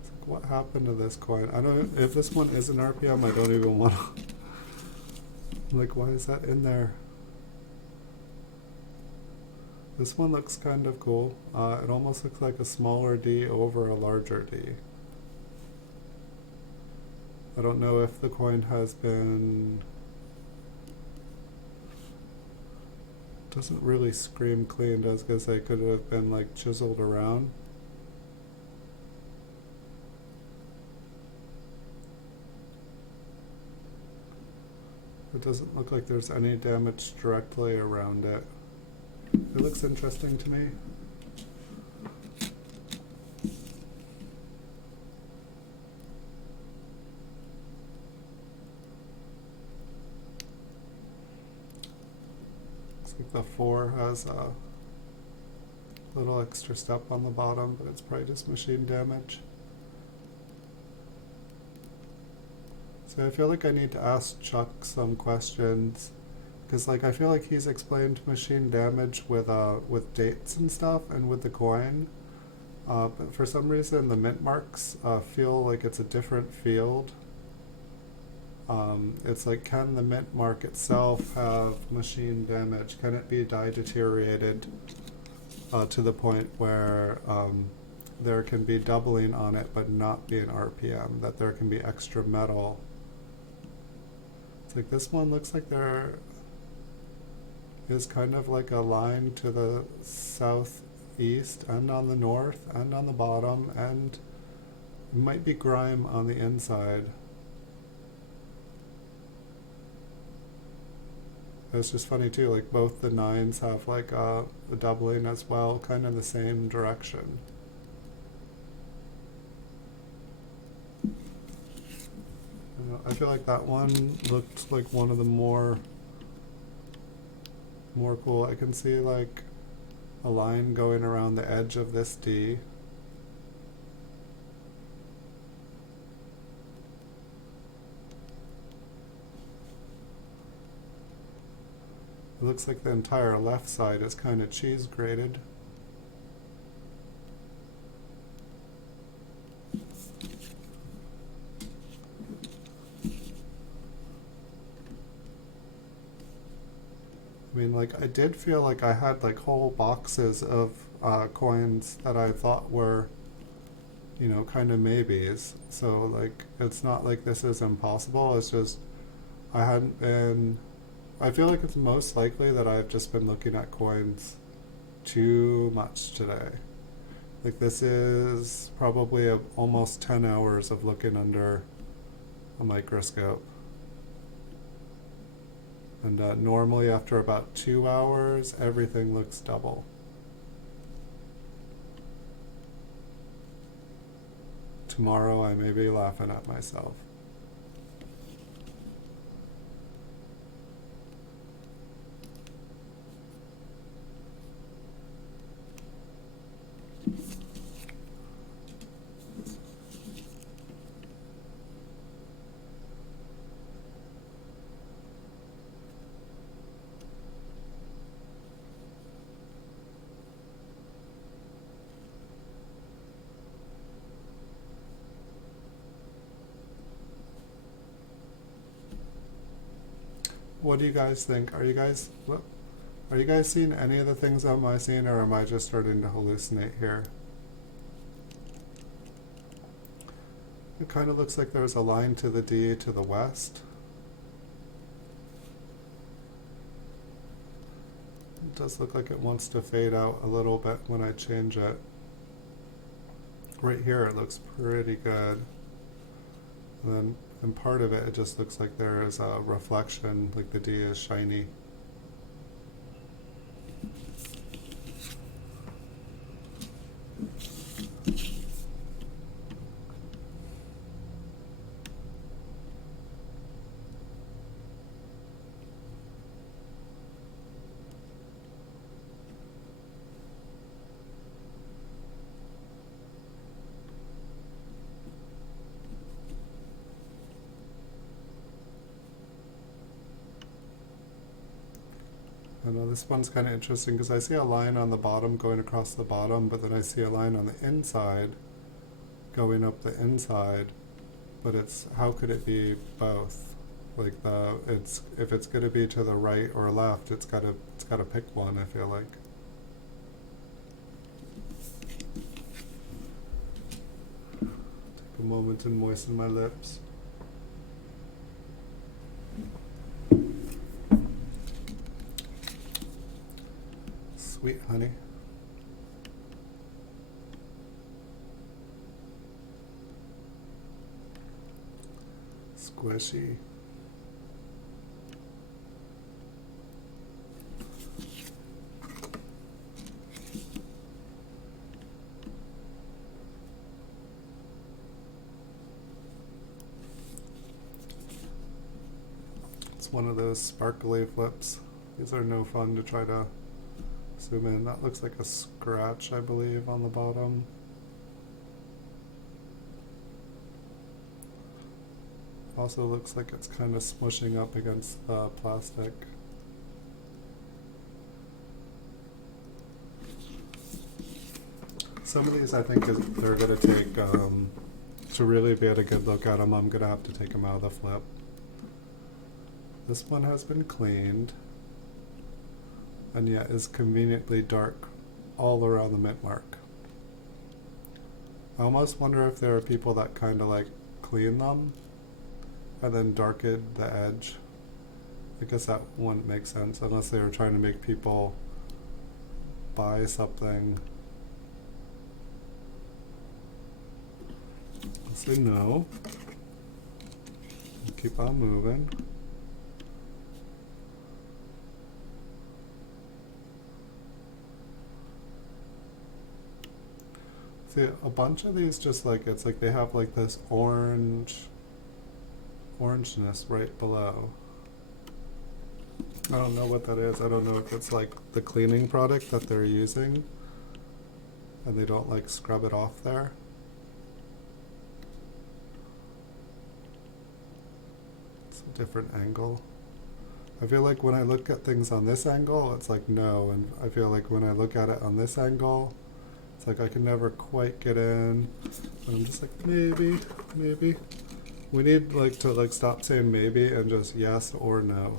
It's like, what happened to this coin? I don't, if this one is an RPM, I don't even want to. Like, why is that in there? This one looks kind of cool. It almost looks like a smaller D over a larger D. I don't know if the coin has been, doesn't really scream cleaned. I was gonna say could have been like chiseled around. It doesn't look like there's any damage directly around it. It looks interesting to me. The 4 has a little extra step on the bottom, but it's probably just machine damage. So I feel like I need to ask Chuck some questions, because like I feel like he's explained machine damage with dates and stuff and with the coin, but for some reason the mint marks feel like it's a different field. It's like, can the mint mark itself have machine damage? Can it be die deteriorated to the point where there can be doubling on it but not be an RPM, that there can be extra metal? It's like this one looks like there is kind of like a line to the southeast and on the north and on the bottom, and it might be grime on the inside. It's just funny too, like both the 9s have like a doubling as well, kind of the same direction. I feel like that one looked like one of the more cool. I can see like a line going around the edge of this D. It looks like the entire left side is kind of cheese grated. I mean, like, I did feel like I had like whole boxes of coins that I thought were, you know, kind of maybes. So like, it's not like this is impossible. It's just I hadn't been. I feel like it's most likely that I've just been looking at coins too much today. Like, this is probably almost 10 hours of looking under a microscope. And normally after about 2 hours, everything looks double. Tomorrow I may be laughing at myself. What do you guys think? Are you guys seeing any of the things am I seeing, or am I just starting to hallucinate here? It kind of looks like there's a line to the D to the west. It does look like it wants to fade out a little bit when I change it. Right here it looks pretty good. And then in part of it, it just looks like there is a reflection, like the D is shiny. I know this one's kind of interesting because I see a line on the bottom going across the bottom, but then I see a line on the inside going up the inside. But it's, how could it be both? Like if it's going to be to the right or left, it's got to pick one, I feel like. Take a moment and moisten my lips. Sweet honey. Squishy. It's one of those sparkly flips. These are no fun to try to zoom in. That looks like a scratch, I believe, on the bottom. Also looks like it's kind of smushing up against the plastic. Some of these I think they're going to take, to really get a good look at them, I'm going to have to take them out of the flip. This one has been cleaned, and yet is conveniently dark all around the mint mark. I almost wonder if there are people that kind of like clean them and then darken the edge. I guess that wouldn't make sense unless they were trying to make people buy something. I'll say no. Keep on moving. See, a bunch of these just like, it's like they have like this orangeness right below. I don't know what that is. I don't know if it's like the cleaning product that they're using and they don't like scrub it off there. It's a different angle. I feel like when I look at things on this angle, it's like no, and I feel like when I look at it on this angle, it's like I can never quite get in. And I'm just like, maybe. We need like to like stop saying maybe and just yes or no.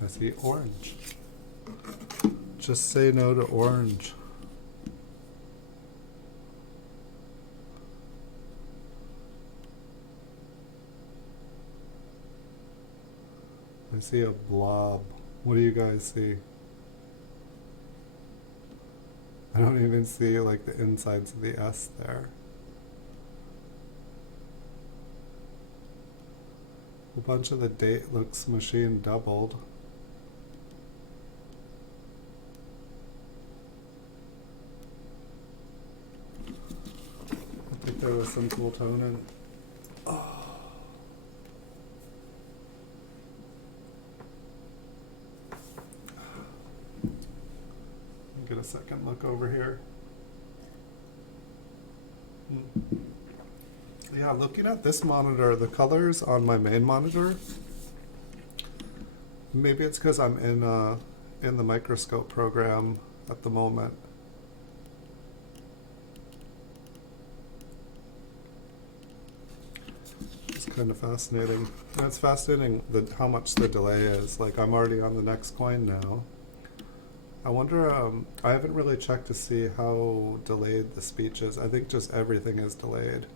I see orange. Just say no to orange. I see a blob. What do you guys see? I don't even see like the insides of the S there. A bunch of the date looks machine doubled. I think there was some cool tone in. Oh. Get a second look over here. Yeah, looking at this monitor, the colors on my main monitor, maybe it's because I'm in the microscope program at the moment. It's kind of fascinating. And it's fascinating how much the delay is. Like I'm already on the next coin now. I wonder, I haven't really checked to see how delayed the speech is. I think just everything is delayed.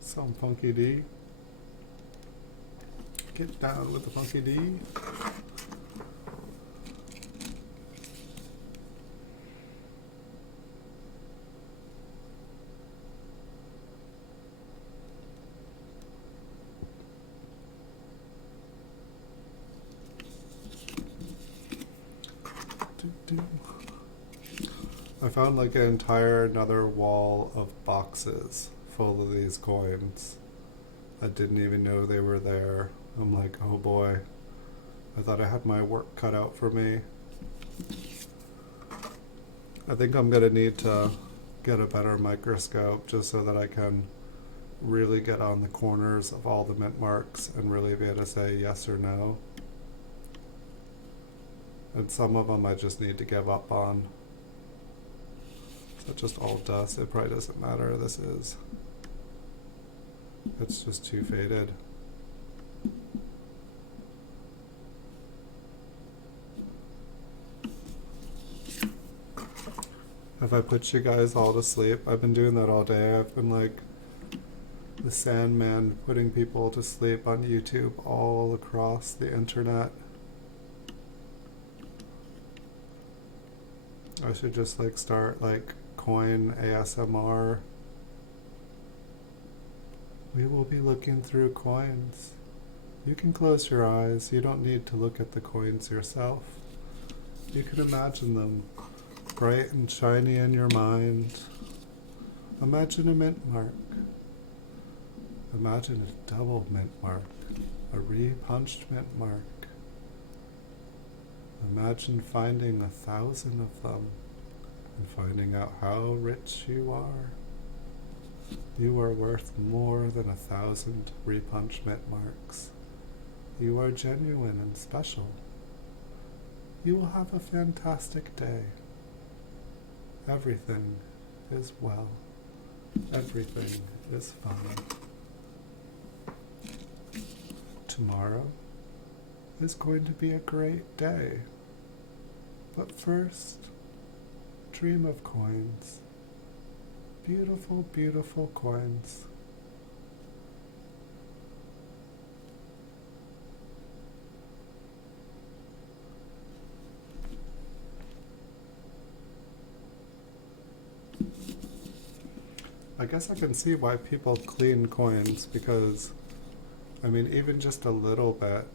Some funky D. Get down with the funky D. I found like an entire another wall of boxes full of these coins. I didn't even know they were there. I'm like, oh boy. I thought I had my work cut out for me. I think I'm going to need to get a better microscope just so that I can really get on the corners of all the mint marks and really be able to say yes or no. And some of them I just need to give up on. So just all dust. It probably doesn't matter. It's just too faded. Have I put you guys all to sleep? I've been doing that all day. I've been like the Sandman putting people to sleep on YouTube all across the internet. I should just like start like coin ASMR. We will be looking through coins. You can close your eyes. You don't need to look at the coins yourself. You can imagine them bright and shiny in your mind. Imagine a mint mark. Imagine a double mint mark. A re-punched mint mark. Imagine finding 1,000 of them and finding out how rich you are. You are worth more than 1,000 re-punched mint marks. You are genuine and special. You will have a fantastic day. Everything is well. Everything is fine. Tomorrow is going to be a great day. But first, dream of coins. Beautiful, beautiful coins. I guess I can see why people clean coins because, I mean, even just a little bit,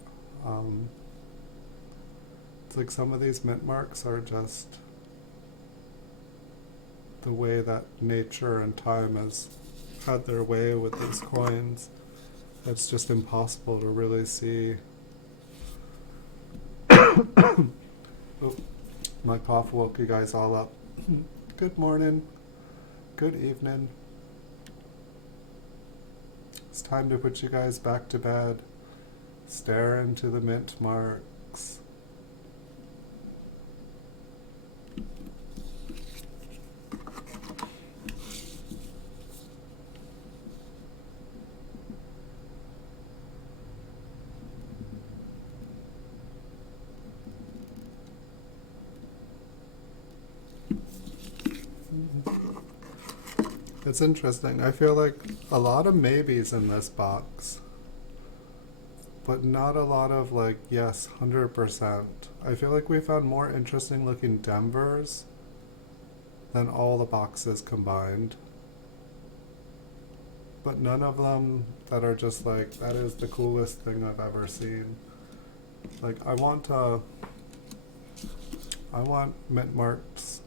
it's like some of these mint marks are just the way that nature and time has had their way with these coins. It's just impossible to really see. Oh, my cough woke you guys all up. Good morning. Good evening. It's time to put you guys back to bed. Stare into the mint marks. It's interesting. I feel like a lot of maybes in this box, but not a lot of like, yes, 100%. I feel like we found more interesting looking Denvers than all the boxes combined. But none of them that are just like, that is the coolest thing I've ever seen. Like, I want mint marks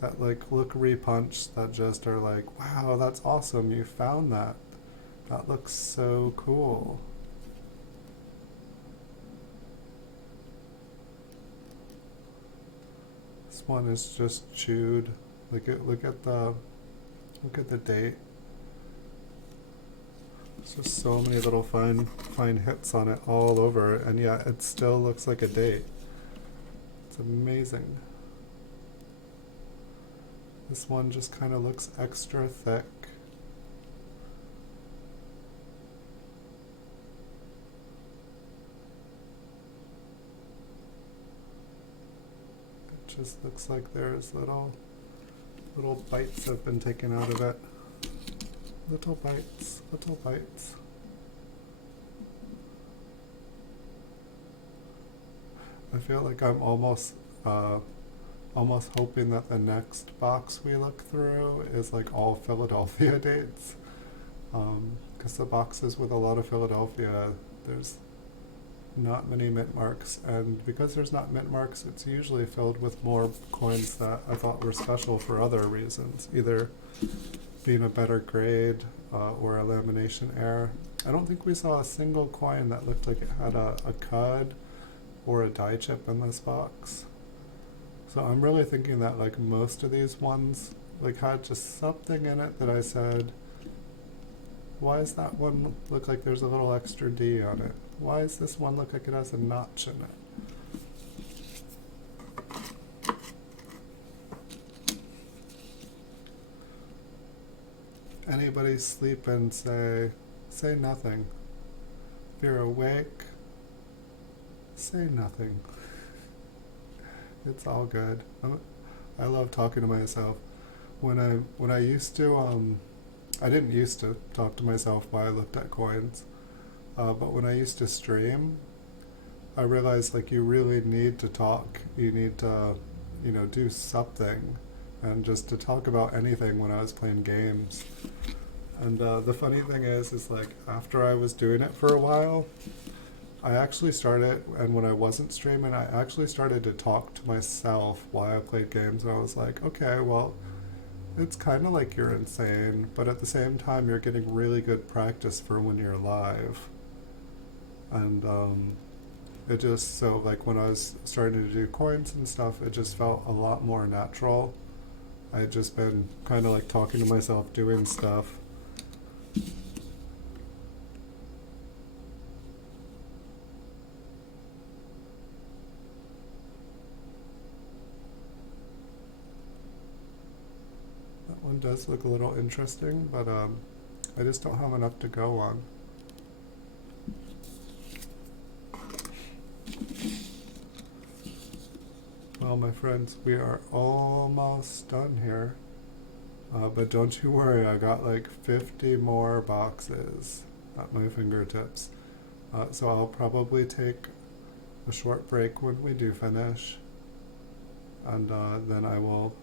that like look repunched, that just are like, wow, that's awesome, you found that. That looks so cool. This one is just chewed. Look at the date. There's just so many little fine hits on it all over, and yet it still looks like a date. It's amazing. This one just kind of looks extra thick. It just looks like there's little bites have been taken out of it. Little bites, little bites. I feel like I'm almost hoping that the next box we look through is like all Philadelphia dates. Because the boxes with a lot of Philadelphia, there's not many mint marks, and because there's not mint marks, it's usually filled with more coins that I thought were special for other reasons, either being a better grade or a lamination error. I don't think we saw a single coin that looked like it had a cud or a die chip in this box. So I'm really thinking that like most of these ones like had just something in it that I said, why does that one look like there's a little extra D on it? Why does this one look like it has a notch in it? Anybody sleeping, say nothing. If you're awake, say nothing. It's all good. I love talking to myself. When I used to, I didn't used to talk to myself while I looked at coins, but when I used to stream, I realized like you really need to talk. You need to, do something, and just to talk about anything when I was playing games. And the funny thing is like after I was doing it for a while, I actually started, and when I wasn't streaming, I actually started to talk to myself while I played games, and I was like, okay, well, it's kind of like you're insane, but at the same time, you're getting really good practice for when you're live. And it just, so like when I was starting to do coins and stuff, it just felt a lot more natural. I had just been kind of like talking to myself, doing stuff. One does look a little interesting, but I just don't have enough to go on. Well, my friends, we are almost done here. But don't you worry, I got like 50 more boxes at my fingertips. So I'll probably take a short break when we do finish. And then I will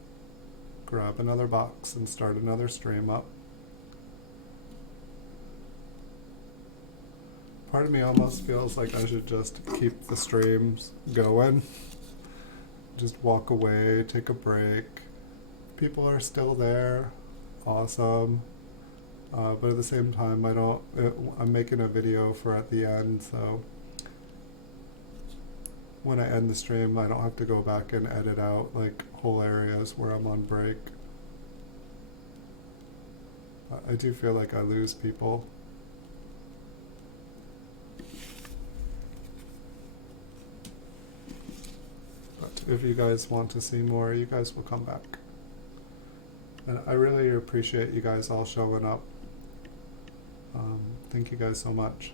grab another box and start another stream up. Part of me almost feels like I should just keep the streams going. Just walk away, take a break. People are still there. Awesome. But at the same time, I'm making a video for at the end, so when I end the stream, I don't have to go back and edit out like whole areas where I'm on break. I do feel like I lose people. But if you guys want to see more, you guys will come back. And I really appreciate you guys all showing up. Thank you guys so much.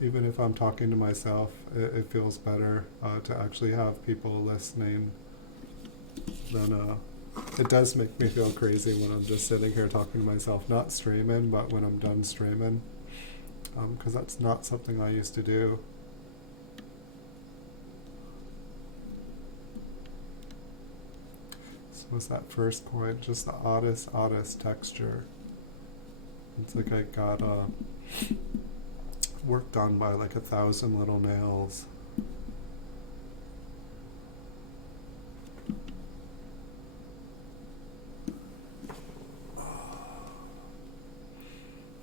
Even if I'm talking to myself, it feels better to actually have people listening than it does make me feel crazy when I'm just sitting here talking to myself, not streaming, but when I'm done streaming, because that's not something I used to do. So what's that first coin? Just the oddest texture. It's like I got worked on by like 1,000 little nails.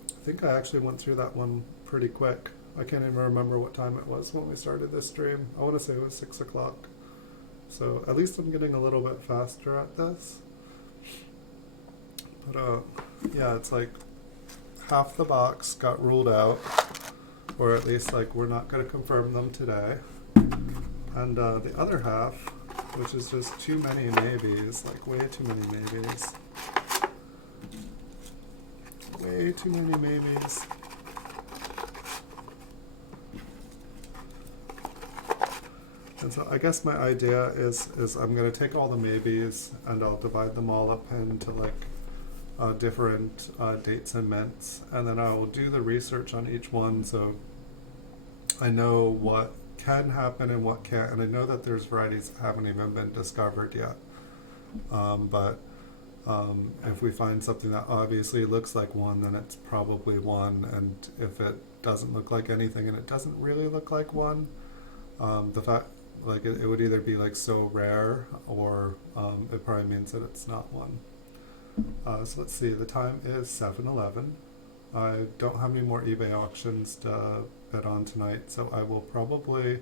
I think I actually went through that one pretty quick. I can't even remember what time it was when we started this stream. I want to say it was 6 o'clock. So at least I'm getting a little bit faster at this. But yeah, it's like half the box got ruled out, or at least like we're not going to confirm them today. And the other half, which is just too many maybes, like way too many maybes. Way too many maybes. And so I guess my idea is I'm going to take all the maybes and I'll divide them all up into like different dates and mints, and then I will do the research on each one so I know what can happen and what can't, and I know that there's varieties that haven't even been discovered yet. But If we find something that obviously looks like one, then it's probably one, and if it doesn't look like anything and it doesn't really look like one, the fact, like, it would either be like so rare, or it probably means that it's not one. So let's see, the time is 7:11. I don't have any more eBay auctions to bid on tonight, so I will probably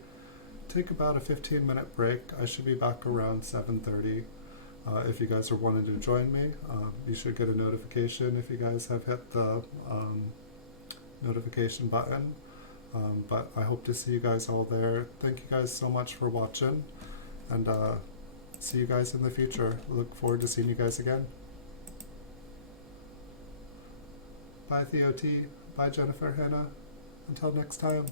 take about a 15-minute break. I should be back around 7:30. If you guys are wanting to join me, you should get a notification if you guys have hit the notification button. But I hope to see you guys all there. Thank you guys so much for watching, and see you guys in the future. Look forward to seeing you guys again. Bye, Theo T. Bye, Jennifer Hannah. Until next time.